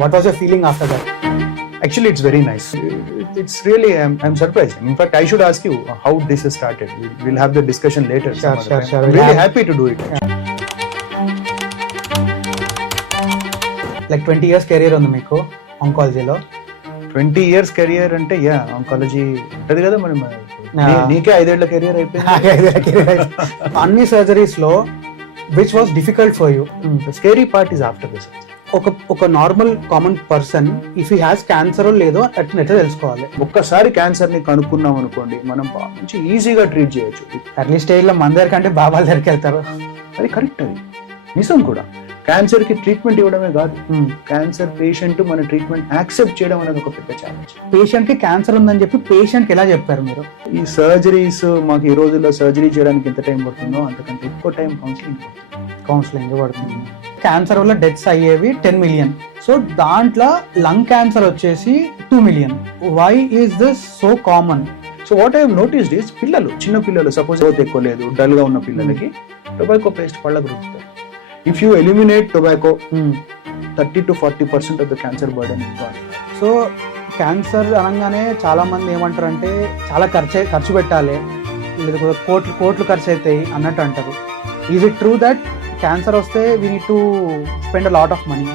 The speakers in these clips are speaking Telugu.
What was your feeling after that? Actually, it's very nice. It's really, I'm surprised. In fact, I should ask you how this has started. We'll have the discussion later. Sure, some other sure, time. sure. I'm We'll really have- happy to do it. Like 20 years career ఉంది మీకు ఆంకాలజీలో. 20 years career అంటే ఆంకాలజీ ఉంటది కదా మరి నీకే 5 ఏళ్ల కెరియర్ అయిపోయింది. అన్ని సర్జరీస్ లో which was difficult for you? Scary part is after this. ఒక normal common person if he has cancer లేదో ఎట్లా తెలుసుకోవాలి? ఒక్కసారి క్యాన్సర్ ని కనుక్కున్నాం అనుకోండి, మనం మంచి ఈజీగా ట్రీట్ చేయొచ్చు. ఎర్లీ స్టేజ్ లో మన దగ్గర కంటే బాబాల దగ్గరికి వెళ్తారు. అది కరెక్ట్, అది నిజం కూడా. క్యాన్సర్ కి ట్రీట్మెంట్ ఇవ్వడమే కాదు, క్యాన్సర్ పేషెంట్ మన ట్రీట్మెంట్ యాక్సెప్ట్ చేయడం అనేది ఒక పెద్ద ఛాలెంజ్. పేషెంట్ కి క్యాన్సర్ ఉందని చెప్పి పేషెంట్ కి ఎలా చెప్పారు మీరు? ఈ సర్జరీస్ మాకు ఈ రోజుల్లో సర్జరీ చేయడానికి ఎంత టైం పడుతుందో అంతకంటే ఎక్కువ టైం కౌన్సిలింగ్ పడుతుంది. క్యాన్సర్ వల్ల డెత్స్ అయ్యేవి 10 million. సో దాంట్లో లంగ్ క్యాన్సర్ వచ్చేసి 2 million. Why is this so common? So what I have noticed is చిన్న పిల్లలు సపోజ్ గ్రోత్ ఎక్కువ లేదు, డల్ గా ఉన్న పిల్లలకి టొబాకో పేస్ట్ పళ్ళకు రుచుతారు. If you eliminate tobacco 30 to 40% of the cancer burden is gone. So cancer అనగానే చాలా మంది ఏమంటారంటే చాలా ఖర్చు పెట్టాలి, లేదా కోట్లు ఖర్చు అవుతాయి అన్నట్టు అంటారు. Is it true that cancer వస్తే we need to spend a lot of money?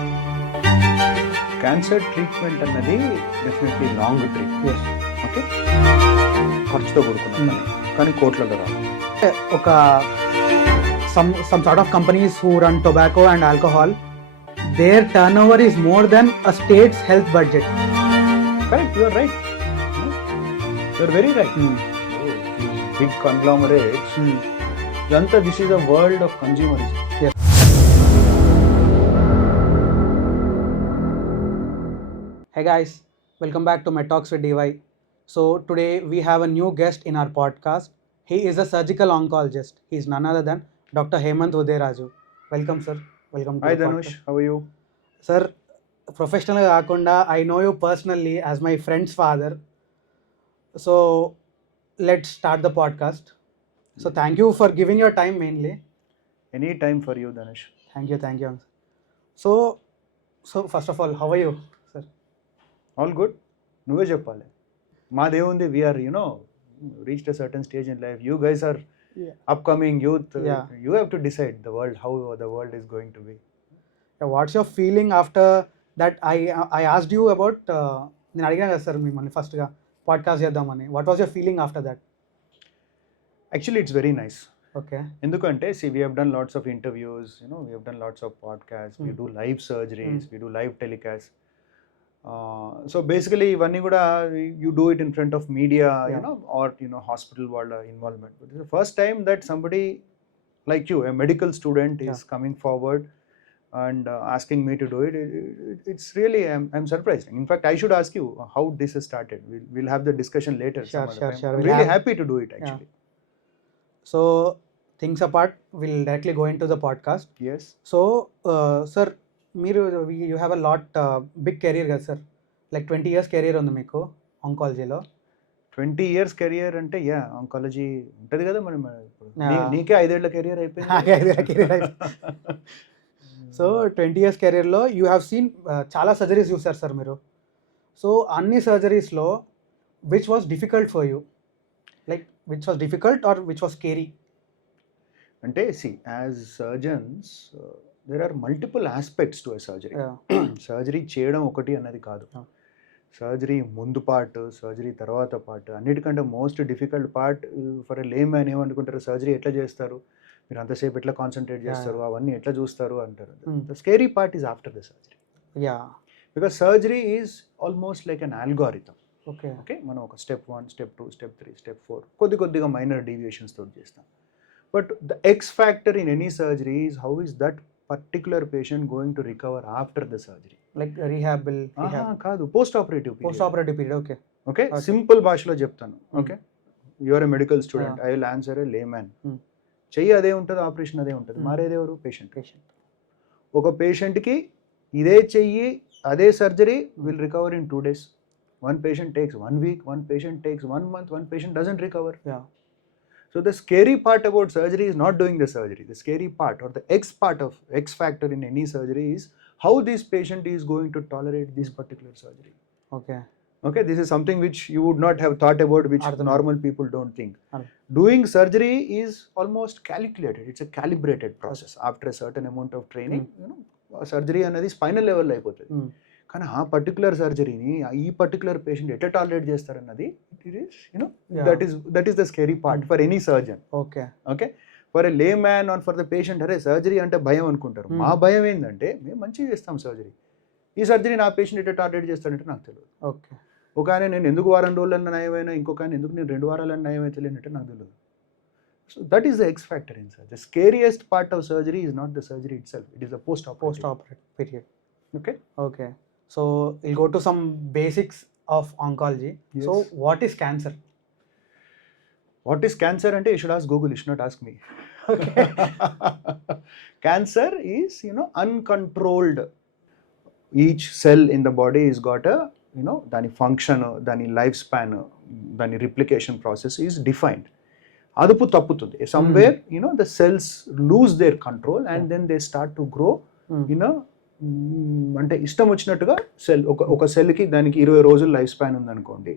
Cancer treatment అన్నది డెఫినెట్లీ లాంగ్ ట్రీట్మెంట్. ఓకే, ఖర్చుతో కూడుకున్న కానీ కోట్లలో రాదు. ఒక some sort of companies who run tobacco and alcohol, their turnover is more than a state's health budget. Correct, you are right. You are very right. Big conglomerates. Janta, this is a world of consumerism. Yes. Hey guys, welcome back to My Talks with DY. So today we have a new guest in our podcast. He is a surgical oncologist. He is none other than Dr. Hemant Udayraju. Welcome sir. Welcome to Hi the Dhanush, podcast. how are you? Sir, professional కాకుండా I know you personally as my friend's father. So let's start the podcast. So thank you for giving your time mainly. Any time for you, Dhanush. Thank you. So first of all, how are you, sir? All good. నువ్వే చెప్పాలి. మాదేముంది, we are reached a certain stage in life. You guys are upcoming youth. You have to decide how the world is going to be. What's your feeling after that? I asked you about నేను అడిగినా కదా సార్ మిమ్మల్ని ఫస్ట్గా పాడ్కాస్ట్ చేద్దామని. What was your feeling after that? Actually, it's very nice. Okay. ఎందుకంటే we have done lots of interviews, we have done lots of podcasts, we do live surgeries, we do live telecasts. So basically ఇవన్నీ కూడా you do it in front of media, or hospital వాళ్ళ involvement. But this is the first time that somebody like you, a medical student, is coming forward and asking me to do it. It's really, I'm surprised. In fact, I should ask you how this has started. We'll have the discussion later. Sure. I'm really happy to do it actually. So things apart, we'll directly go into the podcast. Yes. So sir, you have a lot big career కదా సార్. లైక్ 20 years career ఉంది మీకు ఆంకాలజీలో. 20 years career అంటే ఆంకాలజీ ఉంటది కదా మరి నీకే 5 ఏళ్ల కెరియర్ అయిపోయింది. సో 20 years careerలో యూ హ్యావ్ సీన్ చాలా సర్జరీస్ చూసారు సార్ మీరు. సో అన్ని సర్జరీస్లో which was difficult for you? Like which was difficult or which was scary? అంటే as surgeons there are multiple aspects to a surgery. Surgery చేయడం ఒకటి అన్నది కాదు. సర్జరీ ముందు పార్ట్, సర్జరీ తర్వాత పార్ట్, అన్నిటికంటే most difficult part for a లే మ్యాన్ ఏమనుకుంటారు, సర్జరీ ఎట్లా చేస్తారు, మీరు అంతసేపు ఎట్లా కాన్సన్ట్రేట్ చేస్తారు, అవన్నీ ఎట్లా చూస్తారు అంటారు. The scary part is after the surgery. Because surgery is almost like an algorithm. Okay, మనం ఒక స్టెప్ 1, స్టెప్ 2, స్టెప్ 3, స్టెప్ 4 కొద్దిగా మైనర్ డీవియేషన్స్ తోటి చేస్తాం. But the X factor in any surgery is how is that particular patient going to recover after the surgery. Like rehab కాదు, post operative period. Okay, simple భాషలో చెప్తాను. Okay, you are a medical student, I will answer a layman. చెయ్యి అదే ఉంటుంది, ఆపరేషన్ అదే ఉంటుంది, మారేది ఎవరు? పేషెంట్. ఒక పేషెంట్కి ఇదే చెయ్యి అదే surgery will recover in 2 days. One patient takes 1 week, one patient takes 1 month, one patient doesn't recover. So the scary part about surgery is not doing the surgery. The scary part or the X part of X factor in any surgery is how this patient is going to tolerate this particular surgery. Okay Okay, this is something which you would not have thought about, which Artham. normal people don't think. Artham. Doing surgery is almost calculated. It's a calibrated process. After a certain amount of training, you know, surgery అనేది స్పైనల్ లెవెల్ అయిపోతుంది. కానీ ఆ పర్టికులర్ సర్జరీని ఈ పర్టికులర్ పేషెంట్ ఎట్లా టాలరేట్ చేస్తారన్నది it is you know that is the scary part for any surgeon. Okay okay, for a layman or for the patient, అరే సర్జరీ అంటే భయం అనుకుంటారు. మా భయం ఏంటంటే మేము మంచిగా చేస్తాం సర్జరీ, ఈ సర్జరీ నా పేషెంట్ ఎట్లా టాలరేట్ చేస్తాడంటే నాకు తెలియదు. ఓకే, ఒక ఆయన నేను ఎందుకు వారం రోజులన్నా నయమైనా, ఇంకొక ఆయన ఎందుకు నేను 2 వారాలన్నా నయమైతే లేనంటే నాకు తెలియదు. So that is the X factor in surgery. The scariest part of surgery is not the surgery itself, it is the post operative period. Okay okay, so will go to some basics of oncology. So what is cancer? What is cancer అంటే you should ask Google, you should not ask me. Cancer is uncontrolled. Each cell in the body is got a దాని ఫంక్షన్, దాని లైఫ్ స్పాన్, దాని రిప్లికేషన్ ప్రాసెస్ ఈజ్ డిఫైన్డ్. అదుపు తప్పుతుంది somewhere, the cells lose their control and then they start to grow అంటే ఇష్టం వచ్చినట్టుగా సెల్. ఒక సెల్కి దానికి 20 రోజులు లైఫ్ స్పాన్ ఉందనుకోండి,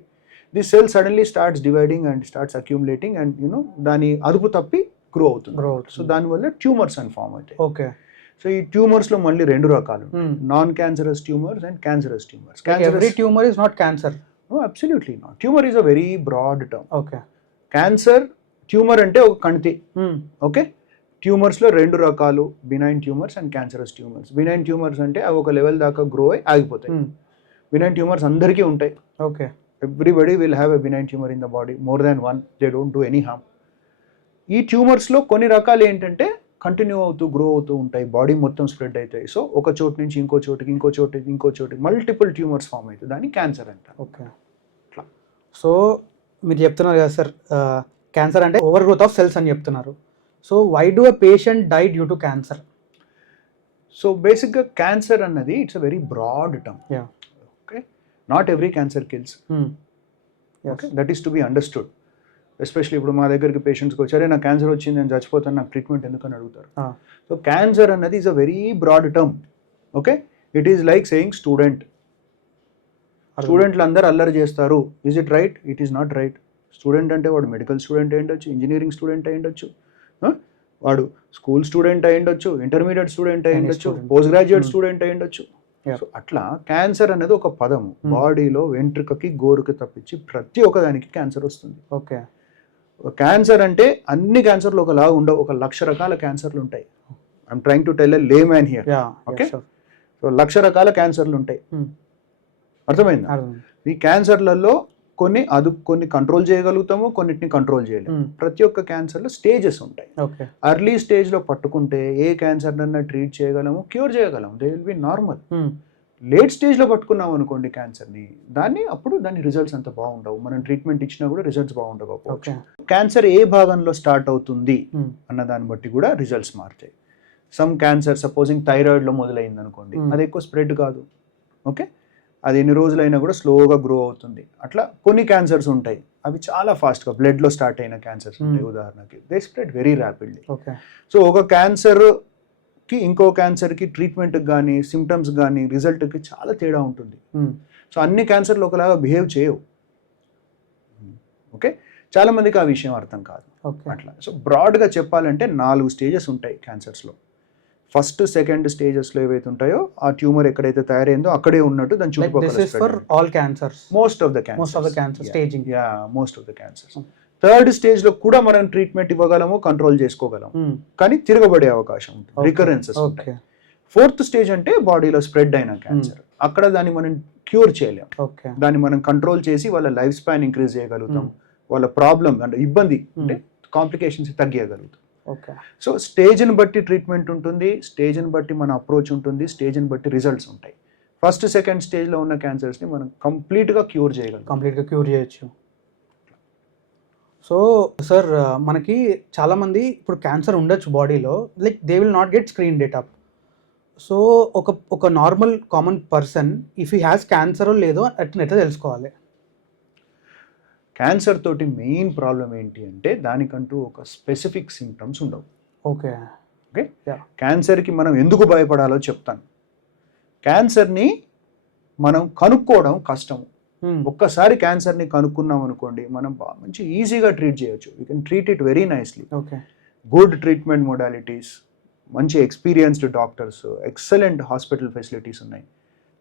the cell suddenly starts dividing and starts accumulating and దాని అదుపు తప్పి గ్రో అవుతుంది. సో దానివల్ల ట్యూమర్స్ అని ఫామ్ అవుతాయి. ఓకే, సో ఈ ట్యూమర్స్ లో మళ్ళీ 2 రకాలు, non cancerous tumours and cancerous tumours. Every tumour is not cancer? No, absolutely not. Tumour is a very broad term. Okay, cancer, tumour అంటే ఒక కణితి. ఓకే, ట్యూమర్స్ లో 2 రకాలు, benign tumours and cancerous tumours. Benign tumours అంటే అవి ఒక లెవెల్ దాకా గ్రో అయి ఆగిపోతాయి. బినైన్ ట్యూమర్స్ అందరికీ ఉంటాయి. Okay, everybody will have a benign tumour in the body, more than 1. They don't do any harm. ఈ ట్యూమర్స్ లో కొన్ని రకాలు ఏంటంటే కంటిన్యూ అవుతూ గ్రో అవుతూ ఉంటాయి, బాడీ మొత్తం స్ప్రెడ్ అవుతాయి. సో ఒక చోటు నుంచి ఇంకో చోటుకి, ఇంకో చోటుకి, ఇంకో చోటుకి మల్టిపుల్ ట్యూమర్స్ ఫామ్ అవుతుంది. దాన్ని క్యాన్సర్ అంటారు. ఓకే, సో మీరు చెప్తున్నారు కదా సార్, క్యాన్సర్ అంటే ఓవర్ గ్రోత్ ఆఫ్ సెల్స్ అని చెప్తున్నారు. So why do a patient die due to cancer? So బేసిక్గా క్యాన్సర్ అన్నది it's a very broad term. Okay, not every cancer kills. Okay, that is to be understood. Especially ఇప్పుడు మా దగ్గరికి పేషెంట్స్కి వచ్చారే నాకు క్యాన్సర్ వచ్చింది, నేను చచ్చిపోతాను, నాకు ట్రీట్మెంట్ ఎందుకని అడుగుతారు. సో క్యాన్సర్ అన్నది is a very broad term. Okay, it is like saying student. స్టూడెంట్లు అందరూ అల్లరి చేస్తారు. Is it right? It is not right. Student అంటే వాడు మెడికల్ స్టూడెంట్ అయి ఉండొచ్చు, ఇంజనీరింగ్ స్టూడెంట్ అయి ఉండొచ్చు, వాడు స్కూల్ స్టూడెంట్ అయి ఉండొచ్చు, ఇంటర్మీడియట్ స్టూడెంట్ అయి ఉండొచ్చు, పోస్ట్ గ్రాడ్యుయేట్ స్టూడెంట్ అయి ఉండొచ్చు. సో అట్లా క్యాన్సర్ అనేది ఒక పదము. బాడీలో వెంట్రుకకి, గోరుకి తప్పించి ప్రతి ఒక్క దానికి క్యాన్సర్ వస్తుంది. ఓకే, క్యాన్సర్ అంటే అన్ని క్యాన్సర్లు ఒకలా ఉండవు, 1,00,000 రకాల క్యాన్సర్లు ఉంటాయి. I'm trying to tell a లే మ్యాన్ హియర్. ఓకే, సో 1,00,000 రకాల క్యాన్సర్లు ఉంటాయి. అర్థమైందా? ఈ క్యాన్సర్లలో కొన్ని కంట్రోల్ చేయగలుగుతాము, కొన్నిటిని కంట్రోల్ చేయలేము. ప్రతి ఒక్క క్యాన్సర్లో స్టేజెస్ ఉంటాయి. అర్లీ స్టేజ్లో పట్టుకుంటే ఏ క్యాన్సర్ అన్నా ట్రీట్ చేయగలము, క్యూర్ చేయగలము, they will be normal. Late స్టేజ్లో పట్టుకున్నాం అనుకోండి క్యాన్సర్ని, అప్పుడు దాని రిజల్ట్స్ అంత బాగుండవు. మనం ట్రీట్మెంట్ ఇచ్చినా కూడా రిజల్ట్స్ బాగుండకపోవచ్చు. క్యాన్సర్ ఏ భాగంలో స్టార్ట్ అవుతుంది అన్న దాన్ని బట్టి కూడా రిజల్ట్స్ మారుతాయి. సమ్ క్యాన్సర్ సపోజింగ్ థైరాయిడ్లో మొదలైంది అనుకోండి, అది ఎక్కువ స్ప్రెడ్ కాదు. ఓకే, అది ఎన్ని రోజులైనా కూడా స్లోగా గ్రో అవుతుంది. అట్లా కొన్ని క్యాన్సర్స్ ఉంటాయి, అవి చాలా ఫాస్ట్గా బ్లడ్లో స్టార్ట్ అయిన క్యాన్సర్స్ ఉంటాయి. ఉదాహరణకి they spread very rapidly. So ఒక క్యాన్సర్కి ఇంకో క్యాన్సర్కి ట్రీట్మెంట్కి కానీ, సిమ్టమ్స్ కానీ, రిజల్ట్కి చాలా తేడా ఉంటుంది. సో అన్ని క్యాన్సర్లు ఒకలాగా బిహేవ్ చేయవు. ఓకే, చాలా మందికి ఆ విషయం అర్థం కాదు. అట్లా సో బ్రాడ్గా చెప్పాలంటే 4 స్టేజెస్ ఉంటాయి క్యాన్సర్స్లో. ఫస్ట్, సెకండ్ స్టేజెస్లో ఏవైతే ఉంటాయో ఆ ట్యూమర్ ఎక్కడైతే తయారైందో అక్కడే ఉన్నట్టు దాని చుట్టుపక్కల most of the cancers. Third స్టేజ్లో కూడా మనం ట్రీట్మెంట్ ఇవ్వగలము, కంట్రోల్ చేసుకోగలము, కానీ తిరగబడే అవకాశం ఉంటుంది, రికరెన్సెస్ ఉంటాయి. ఫోర్త్ స్టేజ్ అంటే బాడీలో స్ప్రెడ్ అయిన క్యాన్సర్, అక్కడ దాన్ని మనం క్యూర్ చేయలేం. దాన్ని మనం కంట్రోల్ చేసి వాళ్ళ లైఫ్ స్పాన్ ఇంక్రీజ్ చేయగలుగుతాం, వాళ్ళ ప్రాబ్లం అంటే ఇబ్బంది అంటే కాంప్లికేషన్స్ తగ్గియగలుగుతాం. సో స్టేజ్ని బట్టి ట్రీట్మెంట్ ఉంటుంది, స్టేజ్ని బట్టి మన అప్రోచ్ ఉంటుంది, స్టేజ్ని బట్టి రిజల్ట్స్ ఉంటాయి. ఫస్ట్, సెకండ్ స్టేజ్లో ఉన్న క్యాన్సర్స్ని మనం కంప్లీట్గా క్యూర్ చేయొచ్చు. సో సార్, మనకి చాలామంది ఇప్పుడు క్యాన్సర్ ఉండొచ్చు బాడీలో, like they will not get screen data. So ఒక normal common person if he has cancer లేదో ఎట్లా తెలుసుకోవాలి? క్యాన్సర్ తోటి మెయిన్ ప్రాబ్లం ఏంటి అంటే దానికంటూ ఒక స్పెసిఫిక్ సిమ్టమ్స్ ఉండవు. ఓకే, క్యాన్సర్కి మనం ఎందుకు భయపడాలో చెప్తాను. క్యాన్సర్ని మనం కనుక్కోవడం కష్టం. ఒక్కసారి క్యాన్సర్ని కనుక్కున్నాం అనుకోండి, మనం మంచి ఈజీగా ట్రీట్ చేయొచ్చు. You can treat it very nicely. Okay, good treatment modalities, మంచి experienced doctors, excellent hospital facilities ఉన్నాయి.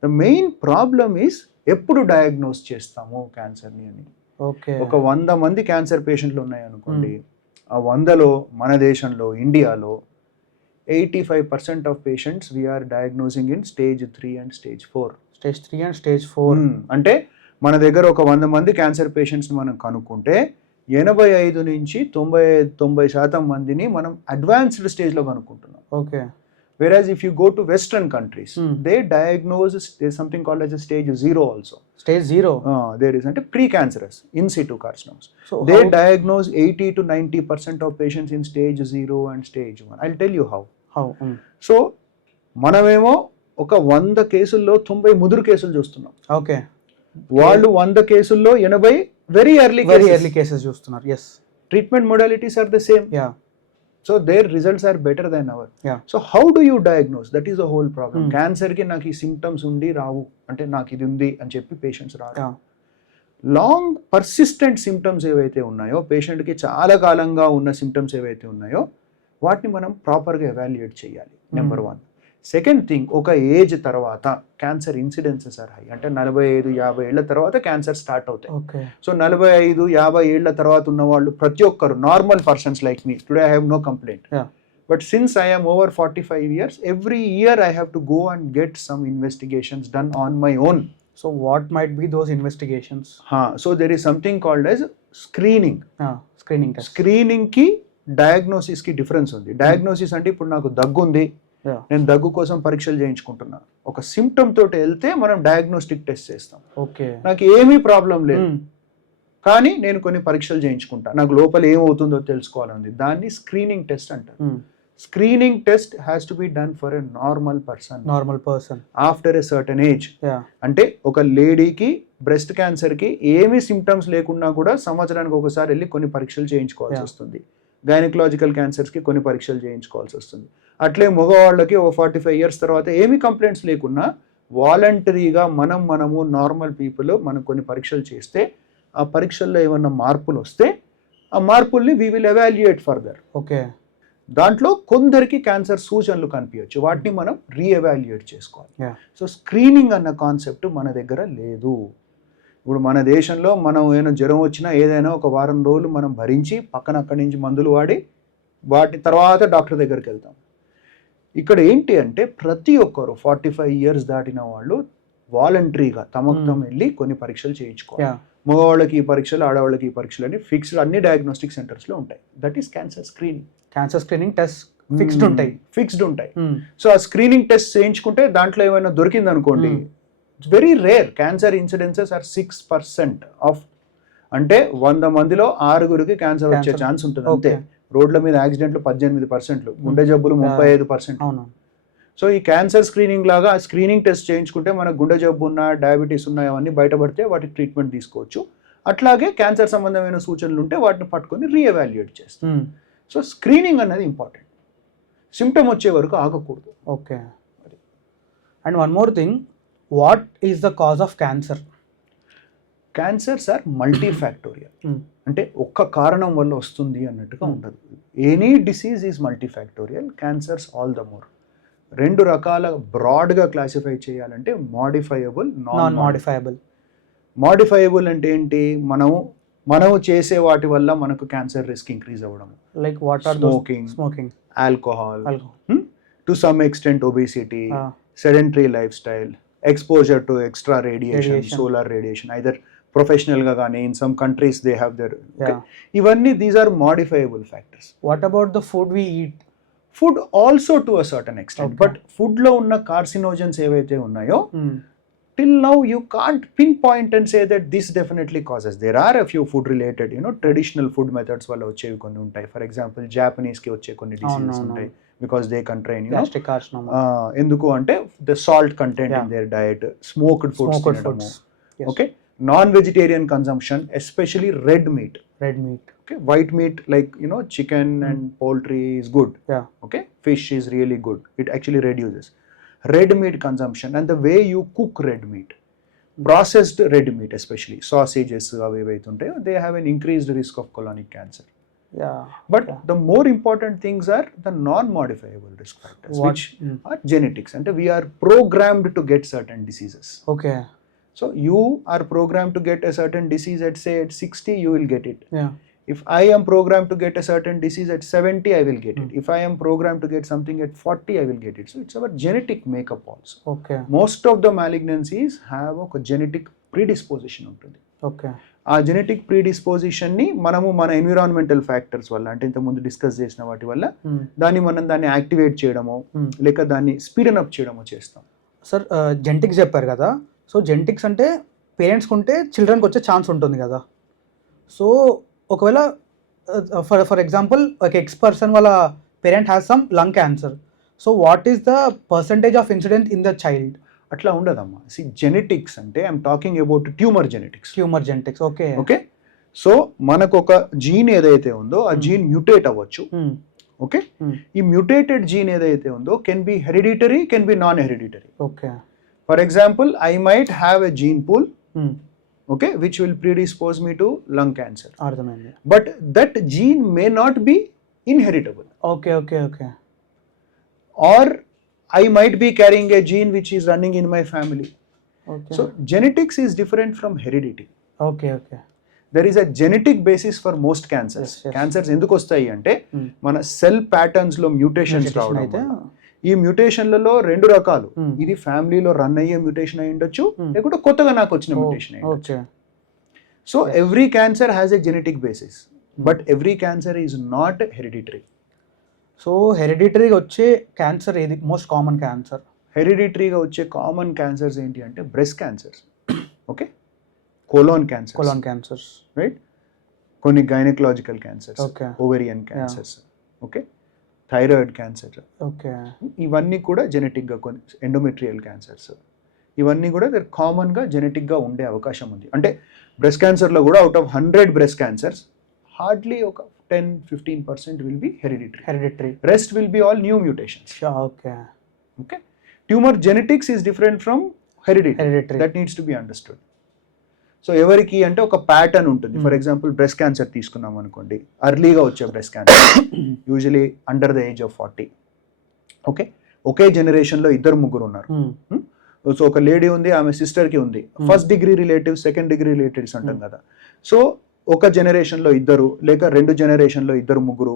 ద మెయిన్ ప్రాబ్లమ్ ఈస్ ఎప్పుడు డయాగ్నోస్ చేస్తాము క్యాన్సర్ని అని. ఓకే, ఒక 100 మంది క్యాన్సర్ పేషెంట్లు ఉన్నాయి అనుకోండి, ఆ 100లో మన దేశంలో ఇండియాలో 85% of patients we are diagnosing in stage 3 and stage 4. Stage 3 and stage 4. అంటే మన దగ్గర ఒక 100 మంది క్యాన్సర్ పేషెంట్స్ని మనం కనుక్కుంటే 85 నుంచి 90% మందిని మనం అడ్వాన్స్డ్ స్టేజ్లో కనుక్కుంటున్నాం. Okay, whereas if you go to western countries, they diagnose, there's something called as a stage 0 also. Stage 0. There is అంటే precancerous in situ carcinomas. So they diagnose 80 to 90% of patients in stage 0 and stage 1. I'll tell you how. So మనమేమో ఒక 100 కేసుల్లో 90 ముదురు కేసులు చూస్తున్నాం. ఓకే, వాళ్ళు 100 కేసుల్లో 80 వెరీ ఎర్లీ కేసెస్ చూస్తున్నారు. yes, treatment modalities are the same. yeah, so their results are better than our. yeah, so how do you diagnose? That is the whole problem. Cancer ki నాకు ఈ symptoms undi రావు అంటే నాకు ఇది ఉంది అని చెప్పి పేషెంట్స్ రారు. yeah, లాంగ్ పర్సిస్టెంట్ సిమ్టమ్స్ ఏవైతే ఉన్నాయో, పేషెంట్కి చాలా కాలంగా ఉన్న సిమ్టమ్స్ ఏవైతే ఉన్నాయో వాటిని మనం ప్రాపర్గా ఎవాల్యుయేట్ చేయాలి. నెంబర్ 1. సెకండ్ థింగ్, ఒక ఏజ్ తర్వాత క్యాన్సర్ ఇన్సిడెన్సెస్ ఆర్ హై. అంటే 45-50 ఏళ్ల తర్వాత క్యాన్సర్ స్టార్ట్ అవుతాయి. ఓకే, సో 45-50 ఏళ్ల తర్వాత ఉన్న వాళ్ళు ప్రతి ఒక్కరు normal persons like me, today I have no complaint. yeah, but since I am over 45 years, every year I have to go and get some investigations done on my own. so what might be those investigations? So there is something called as screening. Screening test. Screening ki diagnosis ki difference undi. Diagnosis అంటే ఇప్పుడు నాకు దగ్గు ఉంది, yeah, నేను దగ్గు కోసం పరీక్షలు చేయించుకుంటున్నా. ఒక సిమ్టమ్ తోటి వెళ్తే మనం డయాగ్నోస్టిక్ టెస్ట్ చేస్తాం. ఓకే, నాకు ఏమీ ప్రాబ్లం లేదు కానీ నేను కొన్ని పరీక్షలు చేయించుకుంటా, నాకు లోపల ఏమవుతుందో తెలుసుకోవాలని, దాన్ని స్క్రీనింగ్ టెస్ట్ అంటారు. Screening test has to be done for a normal person after a certain age. అంటే ఒక లేడీకి బ్రెస్ట్ క్యాన్సర్కి ఏమీ సిమ్టమ్స్ లేకున్నా కూడా సంవత్సరానికి ఒకసారి వెళ్ళి కొన్ని పరీక్షలు చేయించుకోవాల్సి వస్తుంది. గైనకలాజికల్ క్యాన్సర్స్కి కొన్ని పరీక్షలు చేయించుకోవాల్సి వస్తుంది. అట్లే మగవాళ్ళకి ఒక 45 years తర్వాత ఏమీ కంప్లైంట్స్ లేకున్నా వాలంటరీగా మనము నార్మల్ పీపుల్ మనం కొన్ని పరీక్షలు చేస్తే ఆ పరీక్షల్లో ఏమన్నా మార్పులు వస్తే ఆ మార్పుల్ని we will evaluate further. Okay, దాంట్లో కొందరికి క్యాన్సర్ సూచనలు కనిపించవచ్చు, వాటిని మనం రీఎవాల్యుయేట్ చేసుకోవాలి. సో స్క్రీనింగ్ అన్న కాన్సెప్ట్ మన దగ్గర లేదు. ఇప్పుడు మన దేశంలో మనం ఏమైనా జ్వరం వచ్చినా ఏదైనా ఒక వారం రోజులు మనం భరించి పక్కన అక్కడి నుంచి మందులు వాడి వాటి తర్వాత డాక్టర్ దగ్గరికి వెళ్తాం. ఇక్కడ ఏంటి అంటే ప్రతి ఒక్కరు 45 years దాటిన వాళ్ళు వాలంటరీగా తమకు వెళ్ళి కొన్ని పరీక్షలు చేయించుకోవాలి. మగవాళ్ళకి ఈ పరీక్షలు, ఆడవాళ్ళకి ఈ పరీక్షలు అని ఫిక్స్డ్ అన్ని డయాగ్నోస్టిక్ సెంటర్స్లో ఉంటాయి. That is cancer screening test fixed ఉంటాయి. సో ఆ స్క్రీనింగ్ టెస్ట్ చేయించుకుంటే దాంట్లో ఏమైనా దొరికింది అనుకోండి, it's very rare. Cancer incidences are 6% of, అంటే 100 మందిలో 6 క్యాన్సర్ వచ్చే ఛాన్స్ ఉంటుంది అంతే. రోడ్ల మీద యాక్సిడెంట్లు 18%, గుండె జబ్బులు 35%. సో ఈ క్యాన్సర్ స్క్రీనింగ్ లాగా స్క్రీనింగ్ టెస్ట్ చేయించుకుంటే మనకు గుండె జబ్బు ఉన్నా, డయాబెటీస్ ఉన్నా అవన్నీ బయటపడితే వాటికి ట్రీట్మెంట్ తీసుకోవచ్చు. అట్లాగే క్యాన్సర్ సంబంధమైన సూచనలు ఉంటే వాటిని పట్టుకొని రీఎవాల్యుయేట్ చేస్తాం. సో స్క్రీనింగ్ అనేది ఇంపార్టెంట్. సిమ్టమ్ వచ్చే వరకు ఆగకూడదు. Okay, and one more thing, what is the cause of cancer? Cancers are multifactorial. అంటే ఒక్క కారణం వల్ల వస్తుంది అన్నట్టుగా ఉండదు. Any disease is multifactorial, cancers all the more. 2 రకాల బ్రాడ్గా క్లాసిఫై చేయాలంటే మాడిఫైయబుల్, నాన్ మాడిఫైయబుల్. మాడిఫైయబుల్ అంటే ఏంటి? మనం చేసే వాటి వల్ల మనకు క్యాన్సర్ రిస్క్ ఇంక్రీజ్ అవ్వడం. Like what are smoking, alcohol, to some extent obesity, sedentary life style, exposure to extra radiation, solar radiation, either professional ga gaani, in some countries they have their ivanni, these are modifiable factors. What about the food we eat? Food also to a certain extent, but food lo unna carcinogens evaithe unnayo, till now you can't pinpoint and say that this definitely causes. There are a few food related, traditional food methods valla vachevi konni untayi. For example, Japanese ki vache konni diseases untayi because they contain gastric carcinoma. Enduku ante the salt content in their diet, smoked foods. Yes. Okay, non-vegetarian consumption, especially red meat. Okay, white meat like chicken and poultry is good. Okay, fish is really good, it actually reduces. red meat consumption and the way you cook red meat, processed red meat especially, sausages, they have an increased risk of colonic cancer. Yeah. But okay. the more important things are the non-modifiable risk factors, which are genetics. And we are programmed to get certain diseases. Okay. So you are programmed to get a certain disease at say at 60, you will get it. Yeah. If I am programmed to get a certain disease at 70, I will get it. If I am programmed to get something at 40, I will get it. So it's our genetic makeup also. Okay. Most of the malignancies have a genetic predisposition ఉంటుంది. Okay. ఆ జెనెటిక్ ప్రీడిస్పోజిషన్ని మనము మన ఎన్విరాన్మెంటల్ ఫ్యాక్టర్స్ వల్ల అంటే ఇంతకుముందు డిస్కస్ చేసిన వాటి వల్ల దాన్ని యాక్టివేట్ చేయడమో లేక దాన్ని స్పీడన్ అప్ చేయడమో చేస్తాం. సార్ జెనెటిక్స్ చెప్పారు కదా, సో జెనెటిక్స్ అంటే పేరెంట్స్కి ఉంటే చిల్డ్రన్కి వచ్చే ఛాన్స్ ఉంటుంది కదా. సో ఒకవేళ ఫర్ ఎగ్జాంపుల్ ఒక ఎక్స్ పర్సన్ వాళ్ళ parent has some lung cancer, so what is the percentage of incident in the child? అట్లా ఉండదమ్మా. జెనెటిక్స్ అంటే I'm talking about tumour genetics. Okay okay. So మనకు ఒక జీన్ ఏదైతే ఉందో ఆ జీన్ మ్యూటేట్ అవ్వచ్చు. ఓకే. ఈ మ్యూటేటెడ్ జీన్ ఏదైతే ఉందో can be hereditary, can be non hereditary. Okay. For example I might have a gene pool, okay, which will predispose me to lung cancer. అర్థమైంది. But that gene may not be inheritable. Okay. Or I might be carrying a gene which is running in my family. Okay. So genetics is different from heredity. Okay. There is a genetic basis for most cancers. Yes. Cancers ఎందుకు వస్తాయి అంటే మన సెల్ ప్యాటర్న్స్ లో మ్యూటేషన్స్ రావడం అయితే వల్ల. ఈ మ్యూటేషన్లలో రెండు రకాలు. ఇది ఫ్యామిలీలో రన్ అయ్యే మ్యూటేషన్ అయి ఉండొచ్చు, లేకుంటే కొత్తగా నాకు వచ్చిన మ్యూటేషన్ అయి ఉండొచ్చు. So every cancer has a genetic basis, but every cancer is not hereditary. So హెరిడిటరీగా వచ్చే క్యాన్సర్ ఏది మోస్ట్ కామన్ క్యాన్సర్? హెరిడిటరీగా వచ్చే కామన్ క్యాన్సర్స్ ఏంటి అంటే breast cancers, okay, colon cancers, right, కొన్ని gynaecological cancers, ovarian cancers, okay, thyroid cancer, okay, ఇవన్నీ కూడా జెనెటిక్గా, కొన్ని ఎండోమెట్రియల్ క్యాన్సర్స్, ఇవన్నీ కూడా కామన్గా జెనెటిక్గా ఉండే అవకాశం ఉంది. అంటే బ్రెస్ట్ క్యాన్సర్లో కూడా out of 100 breast cancers hardly ఒక 10-15% will be hereditary. Rest will be all new mutations. Okay. Tumor genetics is different from hereditary. That needs to be understood. So ఎవరికి అంటే ఒక ప్యాటర్న్ ఉంటుంది. ఫర్ ఎగ్జాంపుల్ బ్రెస్ట్ క్యాన్సర్ తీసుకున్నాం అనుకోండి, అర్లీగా వచ్చే breast cancer usually under the age of 40. Okay. ఒకే జనరేషన్లో 2-3 ఉన్నారు. సో ఒక లేడీ ఉంది, ఆమె సిస్టర్కి ఉంది. First degree relatives, second degree relatives అంటాం కదా. సో ఒక జనరేషన్లో 2 లేక 2 జనరేషన్లో 2-3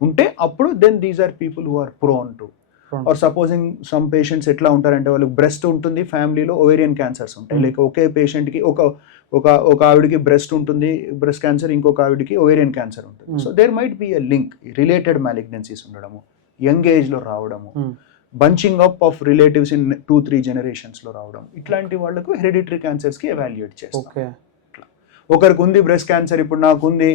ఉంటే అప్పుడు then these are people who are prone to. Or supposing some patients ఎట్లా ఉంటారంటే వాళ్ళకి బ్రెస్ట్ ఉంటుంది, ఫ్యామిలీలో ఓవేరియన్ క్యాన్సర్స్ ఉంటాయి. లేక ఒకే పేషెంట్కి ఒక ఆవిడికి బ్రెస్ట్ ఉంటుంది, బ్రెస్ట్ క్యాన్సర్, ఇంకొక ఆవిడికి ఓవేరియన్ క్యాన్సర్ ఉంటుంది. So there might be a link, related malignancies ఉండడము, యంగ్ ఏజ్లో రావడము, bunching up of relatives in 2-3 జనరేషన్స్లో రావడం, ఇట్లాంటి వాళ్ళకు హెరిడిటరీ క్యాన్సర్స్కి ఎవాల్యుయేట్ చేస్తాం. ఒకరికి ఉంది బ్రెస్ట్ క్యాన్సర్, ఇప్పుడు నాకు ఉంది,